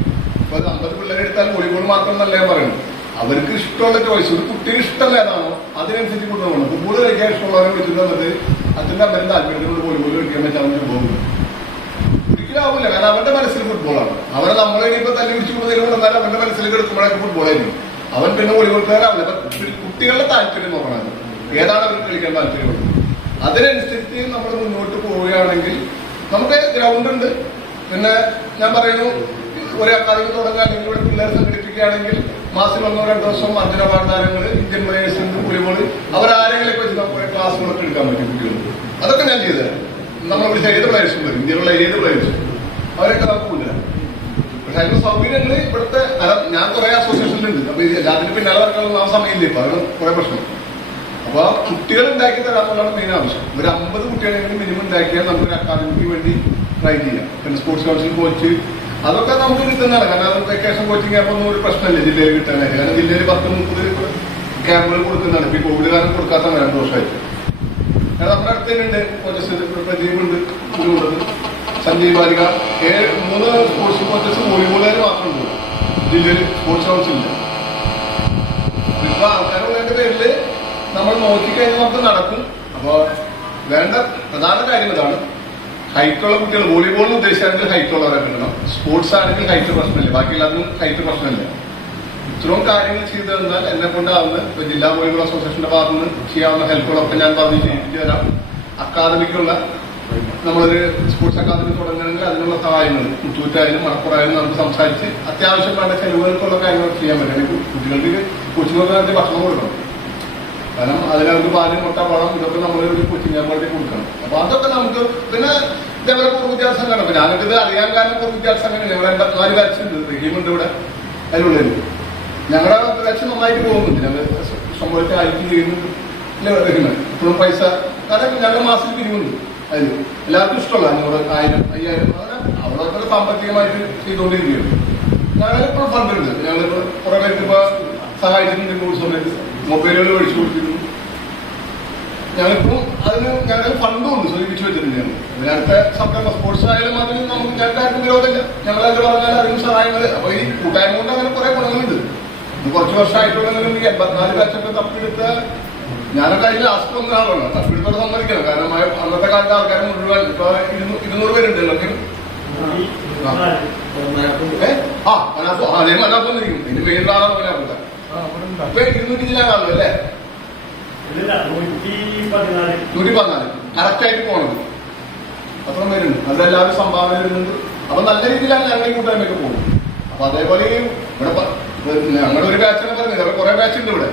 ഇപ്പൊ 50 പിള്ളേരെ എടുത്താൽ വോളിബോൾ മാത്രം നല്ല ഞാൻ പറയുന്നത്. അവർക്ക് ഇഷ്ടമുള്ള ചോയ്സ്, ഒരു കുട്ടിക്ക് ഇഷ്ടമല്ല ഏതാണോ അതിനനുസരിച്ച് കൊണ്ടുപോകണം. ഫുട്ബോൾ കളിക്കാൻ ഇഷ്ടമുള്ളവരെ വിളിച്ചിട്ട് വന്നിട്ട് അച്ഛൻ്റെ അമ്മയും താല്പര്യത്തിനോട് വോളിബോൾ കളിക്കാൻ പറ്റാൻ പോകുന്നു ഒരിക്കലും ആവില്ല. കാരണം അവരുടെ മനസ്സിൽ ഫുട്ബോളാണ്. അവരെ നമ്മളെ ഇനിയിപ്പോൾ തല്ലി പിടിച്ചു കൊടുത്തതിലൂടെ എന്നാലും അവന്റെ മനസ്സിൽ കിടക്കുമ്പോഴേക്ക് ഫുട്ബോളായിരിക്കും. അവൻ പിന്നെ വോളിബോൾക്കാരാവില്ല. അപ്പൊ കുട്ടികളുടെ താല്പര്യം നോക്കണം. ഏതാണ് അവർക്ക് കളിക്കാൻ താല്പര്യമുള്ളത് അതിനനുസരിച്ച് നമ്മൾ മുന്നോട്ട് പോവുകയാണെങ്കിൽ നമുക്ക് ഗ്രൗണ്ട് ഉണ്ട്. പിന്നെ ഞാൻ പറയുന്നു, ഒരു അക്കാദമി തുടങ്ങുക അല്ലെങ്കിൽ ഇവിടെ പിള്ളേർ സംഘടിപ്പിക്കുകയാണെങ്കിൽ മാസത്തിൽ 1-2 ദിവസം അർജുന പാഠാരങ്ങൾ, ഇന്ത്യൻ പ്ലേയേഴ്സ് ഉണ്ട്, വോളിബോൾ, അവരാരെങ്കിലും വെച്ച് നമുക്ക് ക്ലാസ്സുകളൊക്കെ എടുക്കാൻ പറ്റും കുട്ടികൾ. അതൊക്കെ ഞാൻ ചെയ്തുതരാം. നമ്മൾ വിളിച്ച ഏത് പ്ലേയേഴ്സും വരും, ഇന്ത്യയിലുള്ള ഏത് പ്ലേയേഴ്സും അവരൊക്കെ നമുക്ക് കൊണ്ടുവരാം. പക്ഷെ അതിന്റെ സൗകര്യങ്ങൾ ഇവിടുത്തെ ഞാൻ കുറെ അസോസിയേഷനിലുണ്ട്. അപ്പൊ എല്ലാത്തിനും പിന്നാലെ നടക്കാനുള്ള ആ സമയമില്ല. ഇപ്പൊ അതാണ് കുറെ പ്രശ്നം. അപ്പൊ കുട്ടികൾ ഉണ്ടാക്കി തരാമെന്നുള്ളതാണ് മെയിൻ ആവശ്യം. ഒരു 50 കുട്ടികളെങ്കിലും മിനിമം ഉണ്ടാക്കിയാൽ നമുക്കൊരു അക്കാദമിക്ക് വേണ്ടി ട്രൈ ചെയ്യാം. പിന്നെ സ്പോർട്സ് കൗൺസിൽ കോച്ച് അതൊക്കെ നമുക്ക് കിട്ടുന്നതാണ്. കാരണം അത് വെക്കേഷൻ കോച്ചിങ് ആപ്പൊന്നും ഒരു പ്രശ്നമില്ല ജില്ലയിൽ കിട്ടാനായിട്ട്. കാരണം ജില്ലയിൽ 10-30 ക്യാമ്പുകൾ കൊടുക്കുന്നതാണ്. ഇപ്പൊ ഈ കോവിഡ് കാരണം കൊടുക്കാത്തതാണ് 2 വർഷമായിട്ട്. നമ്മുടെ അടുത്ത് തന്നെയുണ്ട് കോച്ചസ്, പ്രദീപുണ്ട്, ഗുരുവുള്ളത്, സഞ്ജയ് ബാലിക, 3 സ്പോർട്സ് കോച്ചസ് വോളിബോളുകാർ മാത്രമുണ്ട് ജില്ലയിൽ. സ്പോർട്സ് കൗൺസിലില്ല. ഇപ്പൊ ആൾക്കാരുള്ളതിന്റെ പേരില് നമ്മൾ നോക്കിക്കഴിഞ്ഞാൽ നമുക്ക് നടക്കും. അപ്പൊ വേണ്ട പ്രധാന കാര്യം ഇതാണ്, ഹൈറ്റുള്ള കുട്ടികൾ വോളിബോളിന് ഉദ്ദേശിച്ചാണെങ്കിൽ ഹൈറ്റ് ഉള്ളവരെ കിട്ടണം. സ്പോർട്സ് ആണെങ്കിൽ ഹൈറ്റ് പ്രശ്നമില്ല, ബാക്കി എല്ലാത്തിനും ഹൈറ്റ് പ്രശ്നമില്ല. ഇത്രയും കാര്യങ്ങൾ ചെയ്തു തന്നാൽ എന്നെ കൊണ്ടാവുന്ന ഇപ്പൊ ജില്ലാ വോളിബോൾ അസോസിയേഷന്റെ ഭാഗത്ത് നിന്ന് ചെയ്യാവുന്ന ഹെൽപ്പുകളൊക്കെ ഞാൻ പറഞ്ഞു ചെയ്യിച്ചു തരാം. അക്കാദമിക്കുള്ള നമ്മളൊരു സ്പോർട്സ് അക്കാദമി തുടങ്ങണമെങ്കിൽ അതിനുള്ള സഹായങ്ങൾ മുത്തൂറ്റായാലും മലപ്പുറമായാലും നമുക്ക് സംസാരിച്ച് അത്യാവശ്യം വേണ്ട ചെലവുകൾക്കുള്ള കാര്യങ്ങൾ ചെയ്യാൻ പറ്റും. കുട്ടികൾക്ക് കൊച്ചുങ്ങൾക്ക് ഭക്ഷണം കൊടുക്കണം. കാരണം അതിനവർക്ക് പാല്, മുട്ട, പഴം ഇതൊക്കെ നമ്മളൊരു കൊച്ചിങ് ക്യാമ്പുകളിൽ കൊടുക്കണം. അപ്പൊ അതൊക്കെ നമുക്ക് പിന്നെ ഇതേപോലെ പൂർവ്വവിദ്യാർത്ഥി സംഘടന. അപ്പൊ ഞാനിത് അറിയാൻ കാരണം പൂർവ്വവിദ്യാർത്ഥി സംഘടന ഞങ്ങൾ 84 ബാച്ച് ഉണ്ട്, റഹീമുണ്ട് ഇവിടെ. അതിലുള്ളത് ഞങ്ങളുടെ ബാച്ച് നന്നായിട്ട് പോകുന്നുണ്ട്. ഞങ്ങൾ സംഭവത്തിൽ ആയിരിക്കും ചെയ്യുന്നുണ്ട് റഹീമൻ ഇപ്പോഴും പൈസ. കാരണം ഞങ്ങൾ മാസത്തിൽ പിരിവുണ്ട്. അതിൽ എല്ലാവർക്കും ഇഷ്ടമല്ല 500, 1000, 5000 അവിടെ സാമ്പത്തികമായിട്ട് ചെയ്തുകൊണ്ടിരിക്കുകയാണ്. ഞങ്ങളിപ്പോൾ ഫണ്ടുണ്ട്. ഞങ്ങളിപ്പോൾ കുറെ പേർക്ക് ഇപ്പൊ സഹായിച്ചിട്ടുണ്ട്. കോവിഡ് സമയത്ത് മൊബൈലുകൾ മേടിച്ചു കൊടുത്തിരുന്നു. ഞങ്ങളിപ്പോൾ അതിന് ഞങ്ങളുടെ ഫണ്ടും ഉണ്ട്, സ്വീകരിച്ചു വെച്ചിട്ടുണ്ട്. ഞങ്ങൾ അടുത്ത സെപ്റ്റംബർ സ്പോർട്സ് ആയാലും അതിന് നമുക്ക് ഞങ്ങൾക്കാർക്കും വിരോധമില്ല. ഞങ്ങളത് പറഞ്ഞാൽ അതിന് സഹായങ്ങൾ. അപ്പൊ ഈ കൂട്ടായ്മ കൊണ്ട് അങ്ങനെ കുറെ ഗുണങ്ങളുണ്ട്. കുറച്ച് വർഷമായിട്ടുണ്ടെങ്കിലും ഈ 84 ബാച്ചൊക്കെ തപ്പിയെടുത്ത ഞാനൊക്കെ അതിൽ ലാസ്റ്റ് വന്ന ആളാണ്. തപ്പിയെടുത്തോടെ സമ്മതിക്കണം. കാരണം അന്നത്തെ കാലത്ത് ആൾക്കാർ മുഴുവൻ ഇപ്പൊ 200 പേരുണ്ട് എല്ലാത്തിനും. അതേ മനാപ്പൊന്നിരിക്കും. ഇതിന്റെ മെയിൻ ആളാണ് മനാപ്പുത്ത. ഇപ്പൊ 200 ജില്ലാ കാണുന്നു അല്ലേ? 114 കറക്റ്റായിട്ട് പോണത്. അത്രയും പേരുണ്ട്. അതെല്ലാവരും സംഭാവന വരുന്നുണ്ട്. അപ്പൊ നല്ല രീതിയിലാണ് ഞങ്ങൾ ഈ കൂട്ടായ്മയൊക്കെ പോകുന്നത്. അപ്പൊ അതേപോലെ ഇവിടെ ഞങ്ങളുടെ ഒരു ബാച്ചാണ് പറഞ്ഞത്. അവിടെ കുറെ ബാച്ച് ഉണ്ട് ഇവിടെ.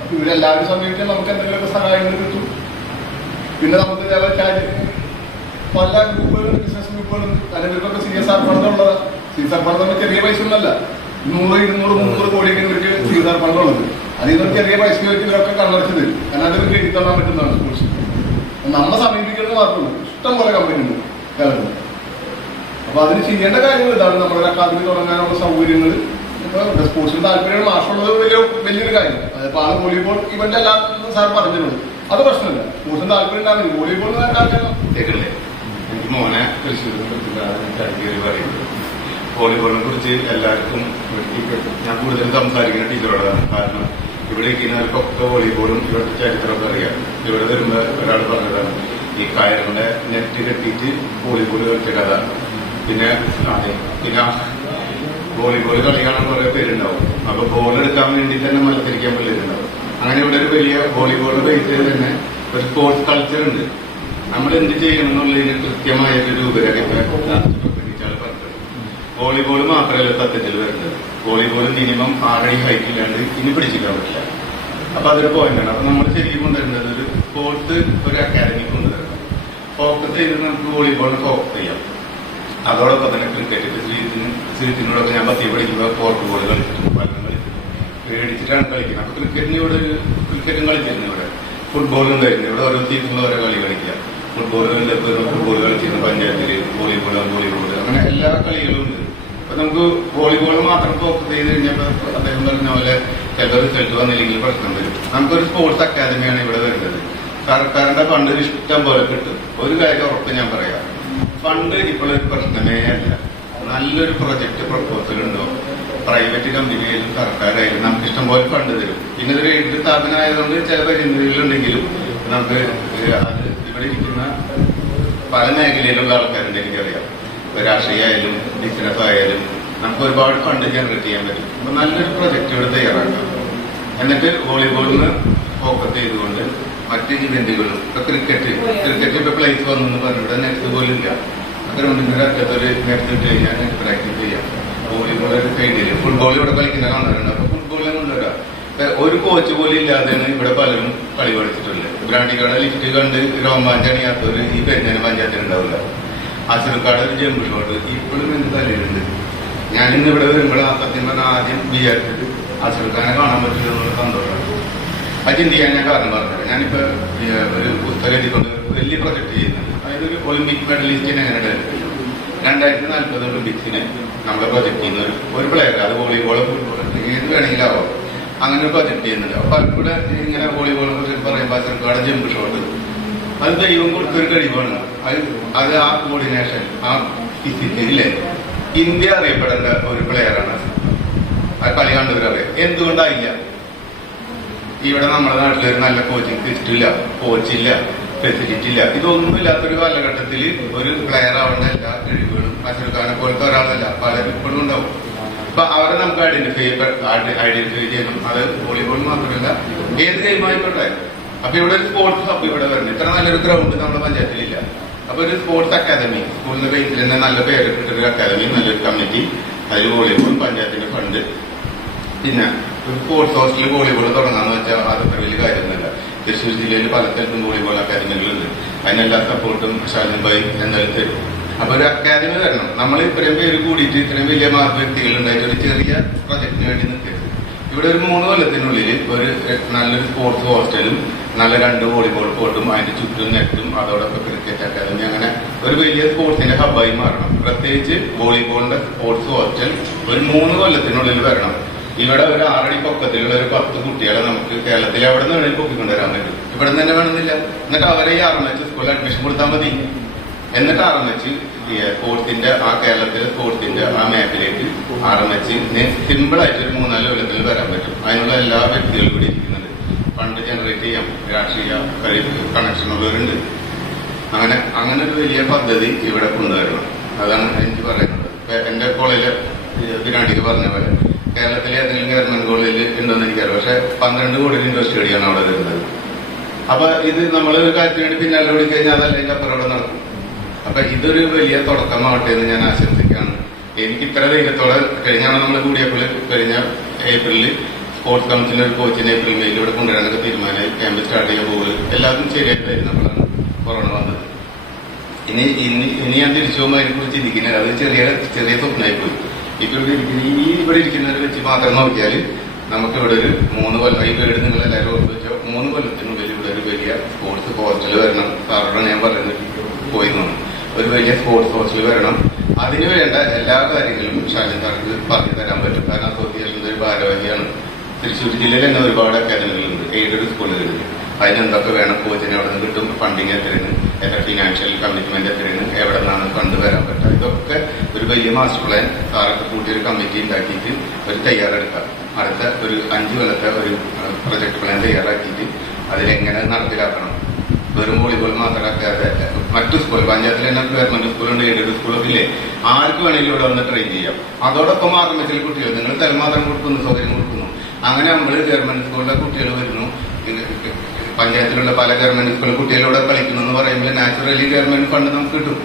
അപ്പൊ ഇവരെല്ലാവരും സമീപിച്ചാൽ നമുക്ക് എന്തെങ്കിലുമൊക്കെ സഹായങ്ങൾ കിട്ടും. പിന്നെ നമുക്ക് പല ഗ്രൂപ്പുകളും ബിസിനസ് ഗ്രൂപ്പുകളും അതിനൊക്കെ CSR ഫണ്ടുള്ളത്. CSR ഫണ്ട് ചെറിയ പൈസ ഒന്നല്ല. 100, 200, 300 കോടിയൊക്കെ ഇവർക്ക് CSR ഫണ്ടുള്ളത്. അതിൽ നിന്ന് ചെറിയ പൈസ വെച്ച് ഇവരൊക്കെ കണ്ണടച്ചത്. കാരണം അതിവർക്ക് എഴുതിത്തള്ളാൻ പറ്റുന്നതാണ് സ്പോർട്സ്. നമ്മെ സമീപിക്കുന്നത് മാത്രമല്ല, ഇഷ്ടം പോലെ കമ്പനി ഉണ്ട് കേരളത്തിൽ. അപ്പൊ അതിന് ചെയ്യേണ്ട കാര്യങ്ങൾ ഇതാണ്. നമ്മുടെ അക്കാദമി തുടങ്ങാനുള്ള സൗകര്യങ്ങൾ. ഇപ്പൊ സ്പോർട്സിന് താല്പര്യം മാഷുള്ളത് വലിയൊരു കാര്യം. അതിപ്പോ ആള് വോളിബോൾ ഇവന്റ് എല്ലാം സാർ പറഞ്ഞിട്ടുണ്ട്. അത് പ്രശ്നമില്ല. സ്പോർട്സിന് താല്പര്യം ഉണ്ടാകും. വോളിബോൾ എനിക്ക് മോനെ തൃശ്ശൂർ പറയുന്നത് വോളിബോളിനെ കുറിച്ച് എല്ലാവർക്കും ഞാൻ കൂടുതൽ സംസാരിക്കുന്ന ടീച്ചറോടാണ്. കാരണം ഇവിടെ ഇരിക്കുന്നവർക്കൊക്കെ വോളിബോളും ഇവിടുത്തെ ചരിത്രമൊക്കെ അറിയാം. ഇവിടെ വരുമ്പോൾ ഒരാൾ പറഞ്ഞതാണ് ഈ കയറിന്റെ നെറ്റ് കെട്ടിയിട്ട് വോളിബോൾ കളിച്ച കഥ. പിന്നെ വോളിബോൾ കളി കാണാൻ കുറെ പേരുണ്ടാവും. അപ്പൊ ബോൾ എടുക്കാൻ വേണ്ടി തന്നെ മത്സരിക്കാൻ പിള്ളേരുണ്ടാവും. അങ്ങനെ ഇവിടെ ഒരു വലിയ വോളിബോൾ ബേസിൽ തന്നെ ഒരു സ്പോർട്സ് കൾച്ചർ ഉണ്ട്. നമ്മൾ എന്ത് ചെയ്യണം എന്നുള്ളതിന് കൃത്യമായൊരു രൂപരേഖ പറഞ്ഞത്. വോളിബോൾ മാത്രമല്ല സത്യത്തിൽ വരുന്നത്. വോളിബോൾ മിനിമം 6 അടി ഹൈറ്റ് ഇല്ലാണ്ട് ഇനി പിടിച്ചിരിക്കാൻ പറ്റില്ല. അപ്പൊ അതൊരു പോയിന്റാണ്. അപ്പൊ നമ്മൾ ശരിക്കും കൊണ്ടുവരുന്നത് ഒരു സ്പോർട്സ് ഒരു അക്കാദമി കൊണ്ടുവരണം. ഫോക്കസ് ചെയ്ത് നമുക്ക് വോളിബോളിന് ഫോക്കസ് ചെയ്യാം. അതോടൊപ്പം തന്നെ ക്രിക്കറ്റ് ശ്രീത്തിനോടൊക്കെ ഞാൻ 10 പഠിക്കുമ്പോൾ കോർട്ട് ബോൾ കളിച്ചിട്ടുണ്ട്, പലരും കളിച്ചിട്ടുണ്ട്. പേടിച്ചിട്ടാണ് കളിക്കുന്നത്. അപ്പൊ ക്രിക്കറ്റും കളിച്ചിരുന്നു. ഇവിടെ ഫുട്ബോൾ ഉണ്ടായിരുന്നു. ഇവിടെ ഓരോ സീസണിൽ ഓരോ കളി കളിക്കുക. ഫുട്ബോൾ കളിച്ചിരുന്നു, പഞ്ചായത്തിൽ വോളിബോൾ അങ്ങനെ എല്ലാ കളികളും ഉണ്ട്. അപ്പൊ നമുക്ക് വോളിബോൾ മാത്രം ഫോക്കസ് ചെയ്ത് കഴിഞ്ഞപ്പോൾ അദ്ദേഹം പറഞ്ഞ പോലെ ചിലപ്പോൾ റിസൾട്ട് വന്നില്ലെങ്കിൽ പ്രശ്നം വരും. നമുക്കൊരു സ്പോർട്സ് അക്കാദമിയാണ് ഇവിടെ വരുന്നത്. സർക്കാരിന്റെ ഫണ്ട് ഇഷ്ടം പോലെ കിട്ടും. ഒരു കാര്യം ഉറപ്പ് ഞാൻ പറയാം, ഫണ്ട് ഇപ്പോഴൊരു പ്രശ്നമേ അല്ല. നല്ലൊരു പ്രൊജക്ട് പ്രപ്പോസൽ ഉണ്ടോ പ്രൈവറ്റ് കമ്പനിയായാലും സർക്കാരായാലും നമുക്ക് ഇഷ്ടംപോലെ ഫണ്ട് തരും. പിന്നെ ഇതൊരു എയ്ഡ് സ്ഥാപനമായതുകൊണ്ട് ചില പരിമിതികളുണ്ടെങ്കിലും നമുക്ക് അത് ഇവിടെ ഇരിക്കുന്ന പല മേഖലയിലുള്ള ആൾക്കാരുണ്ട്. എനിക്കറിയാം, രാഷ്ട്രീയമായാലും ബിസിനസ് ആയാലും നമുക്ക് ഒരുപാട് ഫണ്ട് ജനറേറ്റ് ചെയ്യാൻ പറ്റും. അപ്പൊ നല്ലൊരു പ്രൊജക്ട് ഇവിടെ തയ്യാറാക്കാം. എന്നിട്ട് വോളിബോളിന് ഫോക്കസ് ചെയ്തുകൊണ്ട് മറ്റ് ഇവന്റുകളും ഇപ്പൊ ക്രിക്കറ്റ് ഇപ്പൊ പ്ലേസ് വന്നു പറഞ്ഞിവിടെ നെറ്റ് പോലും ഇല്ല. ഗ്രൗണ്ടിന്റെ അറ്റത്തൊരു നെറ്റ് ഇട്ട് കഴിഞ്ഞാൽ നെറ്റ് പ്രാക്ടീസ് ചെയ്യാം. വോളിബോൾ ഒരു സൈഡിൽ ഫുട്ബോൾ ഇവിടെ കളിക്കുന്ന കാണാറുണ്ട്. അപ്പൊ ഫുട്ബോളിനെ കൊണ്ടുവരാം. ഒരു കോച്ച് പോലും ഇല്ലാതെയാണ് ഇവിടെ പലരും കളി പഠിച്ചിട്ടുള്ളത്. ബ്രാൻഡിക്കാട് ലിഫ്റ്റ് കണ്ട് രോമാഞ്ചണിയാത്തവര് ഈ പെരുന്നാല് പഞ്ചായത്തിൽ ഉണ്ടാവില്ല. അസുരക്കാട് ഒരു ജമ്പ് ഷോട്ട് ഇപ്പോഴും എന്റെ തലയിലുണ്ട്. ഞാനിന്ന് ഇവിടെ വരുമ്പോൾ സത്യം പറഞ്ഞാൽ ആദ്യം വിചാരിച്ചത് അസുരക്കാനെ കാണാൻ പറ്റില്ല എന്നുള്ള സന്തോഷമാണ്. അത് ചിന്തിക്കാൻ ഞാൻ കാരണം പറഞ്ഞത്, ഞാനിപ്പോ ഒരു പുസ്തകം എഴുതിക്കൊണ്ട് വലിയ പ്രൊജക്ട് ചെയ്യുന്നുണ്ട്. അതായത് ഒരു ഒളിമ്പിക് മെഡലിസ്റ്റിനെ എങ്ങനെ ഡെവലപ്പ് ചെയ്യും. 2040 ഒളിമ്പിക്സിന് നമ്മളെ പ്രൊജക്ട് ചെയ്യുന്ന ഒരു പ്ലെയർ, അത് വോളിബോളോ ഫുട്ബോളോ ഏത് വേണമെങ്കിലും ആവാം, അങ്ങനെ പ്രൊജക്ട് ചെയ്യുന്നുണ്ട്. അപ്പൊ അതിലൂടെ ഇങ്ങനെ വോളിബോളിനെ കുറിച്ച് പറയുമ്പോൾ ചെറുക്കാട് ജമ്പ് ഷോട്ട് അത് ദൈവം കൊടുത്തൊരു കഴിവാണ്. അത് ആ കോർഡിനേഷൻ, ആ ഫിസിക്കലിലെ ഇന്ത്യ അറിയപ്പെടേണ്ട ഒരു പ്ലെയറാണ്. ആ കളി കണ്ടവരറിയാം. എന്തുകൊണ്ടായില്ല? ഇവിടെ നമ്മുടെ നാട്ടിൽ ഒരു നല്ല കോച്ചിങ് സിസ്റ്റം ഇല്ല, കോച്ചില്ല, ഫെസിലിറ്റി ഇല്ല. ഇതൊന്നും ഇല്ലാത്തൊരു കാലഘട്ടത്തിൽ ഒരു പ്ലെയർ ആവേണ്ട എല്ലാ കഴിവുകളും അശോകാനെ പോലത്തെ ഒരാളല്ല, പലരും ഇപ്പോഴും ഉണ്ടാവും. അപ്പൊ അവരെ നമുക്ക് ഐഡന്റിഫൈ ചെയ്യണം. അത് വോളിബോൾ മാത്രമല്ല, ഏത് ഗെയിം ആയിക്കോട്ടെ. അപ്പൊ ഇവിടെ ഒരു സ്പോർട്സ് ഹബ് ഇവിടെ വരുന്നത്. ഇത്ര നല്ലൊരു ഗ്രൗണ്ട് നമ്മുടെ പഞ്ചായത്തിലില്ല. അപ്പൊ ഒരു സ്പോർട്സ് അക്കാദമി, സ്കൂളിന്റെ ബേസിൽ തന്നെ നല്ല പേര് കിട്ടൊരു അക്കാദമി, നല്ലൊരു കമ്മിറ്റി, അതിൽ വോളിബോൾ പഞ്ചായത്തിന്റെ ഫണ്ട്, പിന്നെ ഒരു സ്പോർട്സ് ഹോസ്റ്റലിൽ വോളിബോൾ തുടങ്ങാന്ന് വെച്ചാൽ അതൊക്കെ വലിയ കാര്യമൊന്നുമില്ല. തൃശ്ശൂർ ജില്ലയിൽ പല സ്ഥലത്തും വോളിബോൾ അക്കാദമികളുണ്ട്. അതിനെല്ലാ സപ്പോർട്ടും ഷാലിൻ ഭായി എന്തായാലും തരും. അപ്പൊ ഒരു അക്കാദമി വരണം. നമ്മൾ ഇത്രയും പേര് കൂടിയിട്ട് ഇത്രയും വലിയ വ്യക്തികൾ ഉണ്ടായിട്ട് ഒരു ചെറിയ പ്രൊജക്ടിന് വേണ്ടി നിൽക്കരുത്. ഇവിടെ ഒരു 3 കൊല്ലത്തിനുള്ളിൽ ഒരു നല്ലൊരു സ്പോർട്സ് ഹോസ്റ്റലും നല്ല 2 വോളിബോൾ കോർട്ടും അതിന്റെ ചുറ്റും നെറ്റും അതോടൊപ്പം ക്രിക്കറ്റ് അക്കാദമി, അങ്ങനെ ഒരു വലിയ സ്പോർട്സിന്റെ ഹബ്ബായി മാറണം. പ്രത്യേകിച്ച് വോളിബോളിന്റെ സ്പോർട്സ് ഹോസ്റ്റൽ ഒരു 3 കൊല്ലത്തിനുള്ളിൽ വരണം. ഇവിടെ ഒരു 6 അടി പൊക്കത്തിലുള്ള ഒരു 10 കുട്ടികളെ നമുക്ക് കേരളത്തിൽ എവിടെ നിന്ന് വേണമെങ്കിൽ പൊക്കിക്കൊണ്ടുവരാൻ പറ്റും. ഇവിടെ നിന്ന് തന്നെ വേണമെന്നില്ല. എന്നിട്ട് അവരെ ഈ RMH സ്കൂളിൽ അഡ്മിഷൻ കൊടുത്താൽ മതി. എന്നിട്ട് RMH സ്പോർട്സിന്റെ ആ കേരളത്തിലെ സ്പോർട്സിന്റെ ആ മാപ്പിലേക്ക് RMH സിമ്പിൾ ആയിട്ട് ഒരു 3-4 കൊല്ലത്തിൽ വരാൻ പറ്റും. അതിനുള്ള എല്ലാ വ്യക്തികളും കൂടി ഇരിക്കുന്നുണ്ട്. ഫണ്ട് ജനറേറ്റ് ചെയ്യാം, രാഷ്ട്രീയ കണക്ഷൻ ഉള്ളവരുണ്ട്. അങ്ങനെ ഒരു വലിയ പദ്ധതി ഇവിടെ കൊണ്ടുവരണം. അതാണ് എനിക്ക് പറയുന്നത്. എന്റെ കോളേജിൽ ദിനാണ്ടിക്ക് പറഞ്ഞ പോലെ കേരളത്തിലെ ഏതെങ്കിലും ഗവൺമെന്റ് കോളേജിൽ ഉണ്ടോന്ന് എനിക്കറിയാം. പക്ഷെ 12 കോടി ഇൻഡസ്ട്രി അടിയാണ് അവിടെ വരുന്നത്. അപ്പൊ ഇത് നമ്മൾ ഒരു കാര്യത്തിന് വേണ്ടി പിന്നാലെ ഓടി കഴിഞ്ഞാൽ അതല്ല അതിന്റെ അപ്പുറം അവിടെ നടക്കും. അപ്പൊ ഇതൊരു വലിയ തുടക്കമാവട്ടെ എന്ന് ഞാൻ ആശംസിക്കുകയാണ്. എനിക്ക് ഇത്ര ധൈര്യത്തോടെ കഴിഞ്ഞാണ് നമ്മൾ കൂടിയപ്പോൾ കഴിഞ്ഞ ഏപ്രിലിൽ സ്പോർട്സ് കൗൺസിലിന്റെ ഒരു കോച്ചിന് ഏപ്രിൽ മെയിൽ ഇവിടെ കൊണ്ടുവരാനൊക്കെ തീരുമാനമായി. ക്യാമ്പ് സ്റ്റാർട്ട് ചെയ്യാൻ പോകുന്നത് എല്ലാവർക്കും ശരിയായിട്ടായിരുന്നപ്പോഴാണ് കൊറോണ വന്നത്. ഇനി ഞാൻ തിരിച്ചു പോകുമ്പോൾ അതിനെ കുറിച്ച് ഇരിക്കുന്നത് അത് ചെറിയ സ്വപ്നമായി പോയി. ഇവിടെ ഇരിക്കുന്നവരെ വെച്ച് മാത്രം നോക്കിയാൽ നമുക്ക് ഇവിടെ ഒരു 3 കൊല്ലം, ഈ വീട് നിങ്ങൾ എല്ലാവരും ഓർത്ത് വെച്ചാൽ 3 കൊല്ലത്തിനുള്ളിൽ ഇവിടെ ഒരു വലിയ സ്പോർട്സ് ഹോസ്റ്റൽ വരണം. സാറോട് ഞാൻ പറയുന്നത് പോയി തോന്നും. ഒരു വലിയ സ്പോർട്സ് ഹോസ്റ്റൽ വരണം. അതിന് വേണ്ട എല്ലാ കാര്യങ്ങളും ഷാലിൻ സാർക്ക് പറഞ്ഞു തരാൻ പറ്റും. കാരണം അസോസിയേഷന്റെ ഒരു ഭാരവാഹിയാണ്. തൃശ്ശൂർ ജില്ലയിൽ തന്നെ ഒരുപാട് അക്കാദമികളുണ്ട്, എയ്ഡഡ് സ്കൂളുകളിൽ. അതിനെന്തൊക്കെ വേണം, കോച്ചിന് എവിടെ നിന്ന് കിട്ടും, ഫണ്ടിങ് എത്രയാണ്, എത്ര ഫിനാൻഷ്യൽ കമ്മിറ്റ്മെന്റ് എത്രയാണ്, എവിടെ നിന്നാണ് ഫണ്ട് വരാൻ പറ്റുക, ഇതൊക്കെ ഒരു വലിയ മാസ്റ്റർ പ്ലാൻ സാറൊക്കെ കൂട്ടി ഒരു കമ്മിറ്റി ഉണ്ടാക്കിയിട്ട് ഒരു തയ്യാറെടുക്കാം. അടുത്ത ഒരു 5 കൊല്ലത്തെ ഒരു പ്രൊജക്ട് പ്ലാൻ തയ്യാറാക്കിയിട്ട് അതിലെങ്ങനെ നടപ്പിലാക്കണം. വെറും വോളിബോൾ മാത്രമാക്കാതെ മറ്റു സ്കൂൾ പഞ്ചായത്തിൽ തന്നെ ഗവൺമെന്റ് സ്കൂളുണ്ട്, എയ്ഡഡ് സ്കൂളൊക്കെ ഇല്ലേ, ആർക്ക് വേണമെങ്കിലും ഇവിടെ വന്ന് ട്രെയിൻ ചെയ്യാം. അതോടൊപ്പം RMH കുട്ടികൾ നിങ്ങൾ തലമാത്രം കൊടുക്കുന്നു, സൗകര്യം കൊടുക്കുന്നു. അങ്ങനെ നമ്മൾ ഗവൺമെന്റ് സ്കൂളിലെ കുട്ടികൾ വരുന്നു. പഞ്ചായത്തിലുള്ള പല ഗവൺമെന്റ് സ്കൂളിലെ കുട്ടികളിലൂടെ കളിക്കുന്നു എന്ന് പറയുമ്പോൾ നാച്ചുറലി ഗവൺമെന്റ് ഫണ്ട് നമുക്ക് കിട്ടും.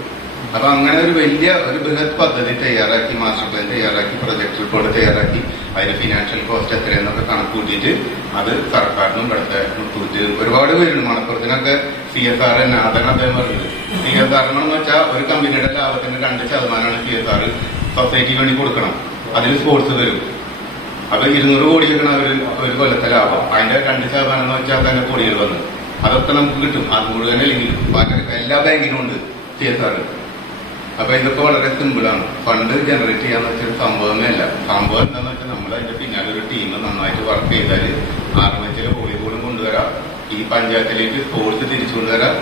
അപ്പൊ അങ്ങനെ ഒരു വലിയ ഒരു ബൃഹത് പദ്ധതി തയ്യാറാക്കി, മാസ്റ്റർ പ്ലാൻ തയ്യാറാക്കി, പ്രൊജക്ട് റിപ്പോർട്ട് തയ്യാറാക്കി, അതിന്റെ ഫിനാൻഷ്യൽ കോസ്റ്റ് എത്രയെന്നൊക്കെ കണക്ക് കൂട്ടിയിട്ട് അത് സർക്കാരിനും ഇവിടുത്തെ മുത്തൂറ്റ് ഒരുപാട് പേരുണ്ട്. മണപ്പുറത്തിനൊക്കെ CSR തന്നെ അതാണ് അദ്ദേഹം പറഞ്ഞത്. CSR എന്ന് വെച്ചാൽ ഒരു കമ്പനിയുടെ ലാഭത്തിന്റെ 2% CSR സൊസൈറ്റിക്ക് വേണ്ടി കൊടുക്കണം. അതിൽ സ്പോർട്സ് വരും. അപ്പൊ 200 കോടിയൊക്കെ ഒരു കൊല്ലത്തെ ലാഭം. അതിന്റെ 2% എന്ന് വെച്ചാൽ തന്നെ കോടികൾ വന്ന് അതൊക്കെ നമുക്ക് കിട്ടും. അത് മുഴുവൻ അല്ലെങ്കിൽ എല്ലാ ബാങ്കിനും ഉണ്ട് CSR. അപ്പൊ ഇതൊക്കെ വളരെ സിമ്പിളാണ്. ഫണ്ട് ജനറേറ്റ് ചെയ്യാന്ന് വെച്ചാൽ സംഭവമേ അല്ല. സംഭവം എന്താന്ന് വെച്ചാൽ നമ്മൾ അതിന്റെ പിന്നാലെ ഒരു ടീം നന്നായിട്ട് വർക്ക് ചെയ്താൽ RMH വോളിബോളും കൊണ്ടുവരാം, ഈ പഞ്ചായത്തിലേക്ക് സ്പോർട്സ് തിരിച്ചു കൊണ്ടുവരാം.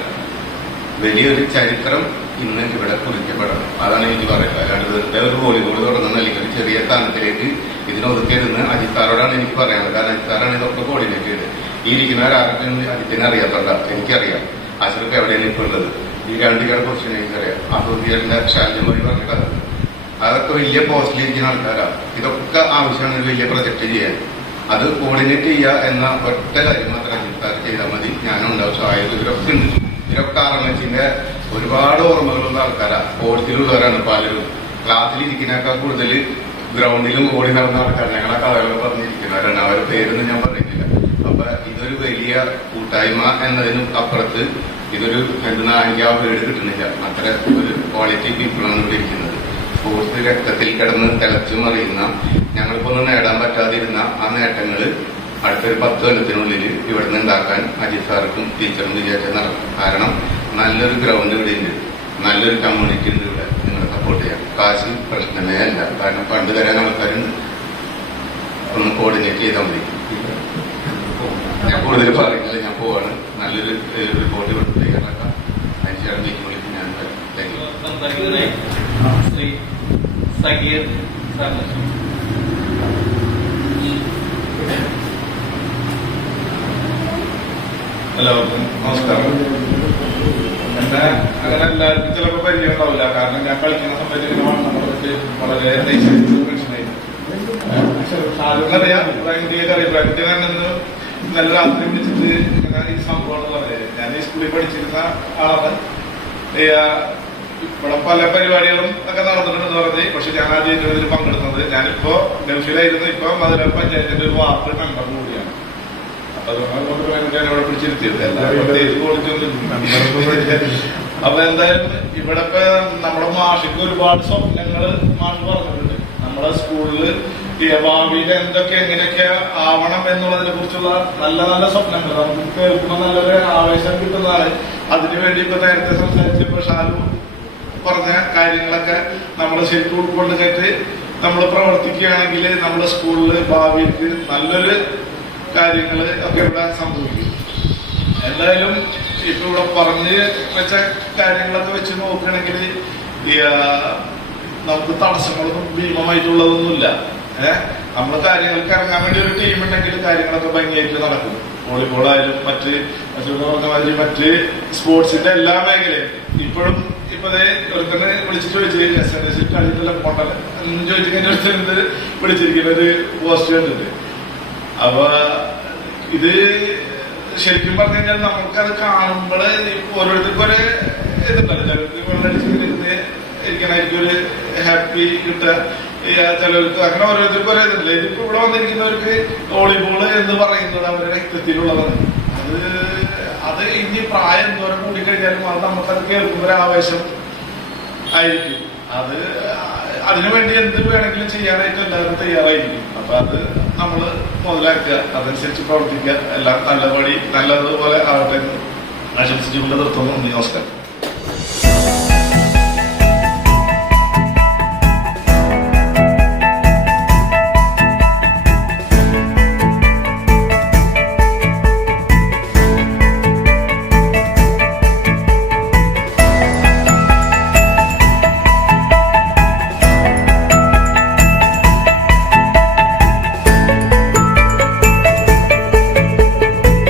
വലിയൊരു ചരിത്രം ഇന്ന് ഇവിടെ കുറിക്കപ്പെടണം. അതാണ് എനിക്ക് പറയുന്നത്. അല്ലാണ്ട് വെറുതെ ഒരു വോളിബോൾ തുടങ്ങുന്ന അല്ലെങ്കിൽ ഒരു ചെറിയ സ്ഥാനത്തിലേക്ക് ഇതിനൊതുക്കിയിരുന്ന് അജിത് സാറോടാണ് എനിക്ക് പറയാനുള്ളത്. കാരണം അജിത് സാറാണ് ഇതൊക്കെ കോർഡിനേറ്റ് ചെയ്തത്. ഈ ഇരിക്കുന്നവരാർക്കും അജിത്തിനെ അറിയാത്തല്ല, എനിക്കറിയാം. അശ്രഫ് എവിടെയാണ് ഇപ്പോൾ ഉള്ളത്. ഈ 2 ക്വസ്റ്റ്യൻ എനിക്കറിയാം. അസോസിയേഷന്റെ ഷാൽജമായി പറഞ്ഞിട്ട് അതൊക്കെ വലിയ പോസ്റ്റിലിരിക്കുന്ന ആൾക്കാരാണ്. ഇതൊക്കെ ആവശ്യമാണ് ഒരു വലിയ പ്രൊജക്ട് ചെയ്യാൻ. അത് കോർഡിനേറ്റ് ചെയ്യുക എന്ന ഒറ്റ കാര്യം മാത്രം അജിത് സാർ ചെയ്താൽ മതി. ഞാനും ഉണ്ടാവും, ഷായത് ഇവരൊക്കെ ഉണ്ട്. ഇവരൊക്കെ RMHന്റെ ഒരുപാട് ഓർമ്മകളുള്ള ആൾക്കാരാണ്. സ്പോർട്സിലുള്ളവരാണ് പലരും. ക്ലാസ്സിലിരിക്കുന്നതിനേക്കാൾ കൂടുതൽ ഗ്രൗണ്ടിലും ഓടി നടന്ന ആൾക്കാർ. ഞങ്ങളെ കഥകളൊക്കെ പറഞ്ഞിരിക്കുന്നവരാണ്. അവരുടെ പേരൊന്നും ഞാൻ പറയുന്നില്ല. അപ്പൊ ഇതൊരു വലിയ കൂട്ടായ്മ എന്നതിനും അപ്പുറത്ത് ഇതൊരു എനിക്ക് ആ വീട് കിട്ടുന്നില്ല. അത്ര ഒരു ക്വാളിറ്റി പീപ്പിളാണ് ഇവിടെ ഇരിക്കുന്നത്. സ്പോർട്സ് രക്തത്തിൽ കിടന്ന് തിളച്ചു മറിയുന്ന, ഞങ്ങളിപ്പോ ഒന്നും നേടാൻ പറ്റാതിരുന്ന ആ നേട്ടങ്ങൾ അടുത്തൊരു 10 കൊല്ലത്തിനുള്ളിൽ ഇവിടെ നിന്ന് ഉണ്ടാക്കാൻ അജിത് സാർക്കും ടീച്ചറും വിചാരിച്ച നടക്കും. കാരണം നല്ലൊരു ഗ്രൗണ്ട് ഇവിടെ ഉണ്ട്, നല്ലൊരു കമ്മ്യൂണിറ്റി ഉണ്ട് ഇവിടെ. നിങ്ങളുടെ സപ്പോർട്ട് സപ്പോർട്ട് ചെയ്യാം. കാശ് പ്രശ്നമേ അല്ല, കാരണം ഫണ്ട് തരാൻ ആൾക്കാരുണ്ട്. ഒന്ന് കോർഡിനേറ്റ് ചെയ്താൽ മതി. ഞാൻ കൂടുതൽ പറയുന്നില്ല, ഞാൻ പോവാണ്. നല്ലൊരു റിപ്പോർട്ട് കൊടുത്ത് തയ്യാറാക്കാം. അതിനുശേഷം മീറ്റിംഗ് ഞാൻ സംസാരിക്കുന്നതിനായി ശ്രീ സഗീർ സാറിന് എല്ലാവർക്കും നമസ്കാരം. എന്നെ അങ്ങനെ എല്ലാവർക്കും ചിലപ്പോൾ പരിചയം ഉണ്ടാവില്ല, കാരണം ഞാൻ കളിക്കുന്ന സമയത്ത് ഇങ്ങനെ നമ്മളൊക്കെ വളരെ മനുഷ്യനായിരുന്നു. അറിയാം, പ്രകൃതിന്ന് നല്ല രാത്രി വിളിച്ചിട്ട് ഇങ്ങനെ ഈ സംഭവം പറഞ്ഞത്. ഞാൻ ഈ സ്കൂളിൽ പഠിച്ചിരുന്ന ആളാണ്. ഇവിടെ പല പരിപാടികളും ഒക്കെ നടന്നിട്ടുണ്ടെന്ന് പറഞ്ഞ്, പക്ഷെ ഞാൻ ആദ്യമായിട്ട് ഇതിൽ പങ്കെടുത്തത്. ഞാനിപ്പോ ഗൾഫിലായിരുന്നു. ഇപ്പൊ മധുര പഞ്ചായത്തിന്റെ ഒരു വാർഡ് മെമ്പർ കൂടിയാണ്. അതുകൊണ്ട് ഞാൻ ഇവിടെ പിടിച്ചിരുത്തിയത്. അപ്പൊ എന്തായാലും ഇവിടെ ഇപ്പൊ നമ്മുടെ മാഷിക്ക് ഒരുപാട് സ്വപ്നങ്ങള് മാഷ് പറഞ്ഞിട്ടുണ്ട്. നമ്മുടെ സ്കൂളില് ഭാവിയിൽ എന്തൊക്കെ എങ്ങനെയൊക്കെ ആവണം എന്നുള്ളതിനെ കുറിച്ചുള്ള നല്ല നല്ല സ്വപ്നങ്ങൾ നമുക്ക് കേൾക്കുമ്പോൾ നല്ലൊരു ആവേശം കിട്ടുന്നതാണ്. അതിനുവേണ്ടി ഇപ്പൊ നേരത്തെ സംസാരിച്ചപ്പോ ഷാലു പറഞ്ഞ കാര്യങ്ങളൊക്കെ നമ്മൾ ശരിക്കും ഉൾക്കൊണ്ടിട്ട് നമ്മൾ പ്രവർത്തിക്കുകയാണെങ്കിൽ നമ്മുടെ സ്കൂളില് ഭാവിക്ക് നല്ലൊരു കാര്യങ്ങള് ഒക്കെ ഇവിടെ സംഭവിക്കും. എന്തായാലും ഇപ്പൊ ഇവിടെ പറഞ്ഞ് വെച്ച കാര്യങ്ങളൊക്കെ വെച്ച് നോക്കുകയാണെങ്കിൽ നമുക്ക് തടസ്സങ്ങളൊന്നും ഭീമമായിട്ടുള്ളതൊന്നുമില്ല. നമ്മള് കാര്യങ്ങൾക്ക് ഇറങ്ങാൻ വേണ്ടി ഒരു ടീം ഉണ്ടെങ്കിൽ കാര്യങ്ങളൊക്കെ ഭംഗിയായിട്ട് നടക്കും. വോളിബോൾ ആയാലും മറ്റ് സ്പോർട്സിന്റെ എല്ലാ മേഖലയും ഇപ്പോഴും ഒരുത്തന്നെ വിളിച്ച് ചോദിച്ചു SNS കളിച്ചിട്ടുള്ള പോണ്ടൽ എന്ന് ചോദിച്ചിങ്ങനെ ഒരുത്തരുന്നത് വിളിച്ചിരിക്കുന്ന ഒരു പോസ്റ്റ് കണ്ടിട്ട്. അപ്പൊ ഇത് ശരിക്കും പറഞ്ഞു കഴിഞ്ഞാൽ നമുക്കത് കാണുമ്പോൾ ഓരോരുത്തർക്കും ഒരു ഇതുണ്ടല്ലോ. ചിലർക്ക് വെള്ളടിച്ചിങ്ങനെ ഇരിക്കണായിരിക്കും ഒരു ഹാപ്പി കിട്ടുക, ചിലർക്ക് അങ്ങനെ ഓരോരുത്തർക്കും ഒരേ ഇതല്ല. ഇതിപ്പോ ഇവിടെ വന്നിരിക്കുന്നവർക്ക് വോളിബോള് എന്ന് പറയുന്നത് അവരുടെ രക്തത്തിലുള്ളതാണ്. അത് ഇനി പ്രായം എന്തോരം കൂടിക്കഴിഞ്ഞാലും അത് നമുക്കത് കേൾക്കുമ്പോൾ ഒരു ആവേശം ആയിരിക്കും. അതിനുവേണ്ടി എന്ത് വേണമെങ്കിലും ചെയ്യാനായിട്ട് എല്ലാവരും തയ്യാറായിരിക്കും. അപ്പൊ അത് നമ്മള് മുതലാക്കുക, അതനുസരിച്ച് പ്രവർത്തിക്കുക. എല്ലാം നല്ലതുപോലെ ആവട്ടെ എന്ന് ആശംസിച്ചുകൊണ്ട് നിർത്തുന്നു. നമസ്കാരം.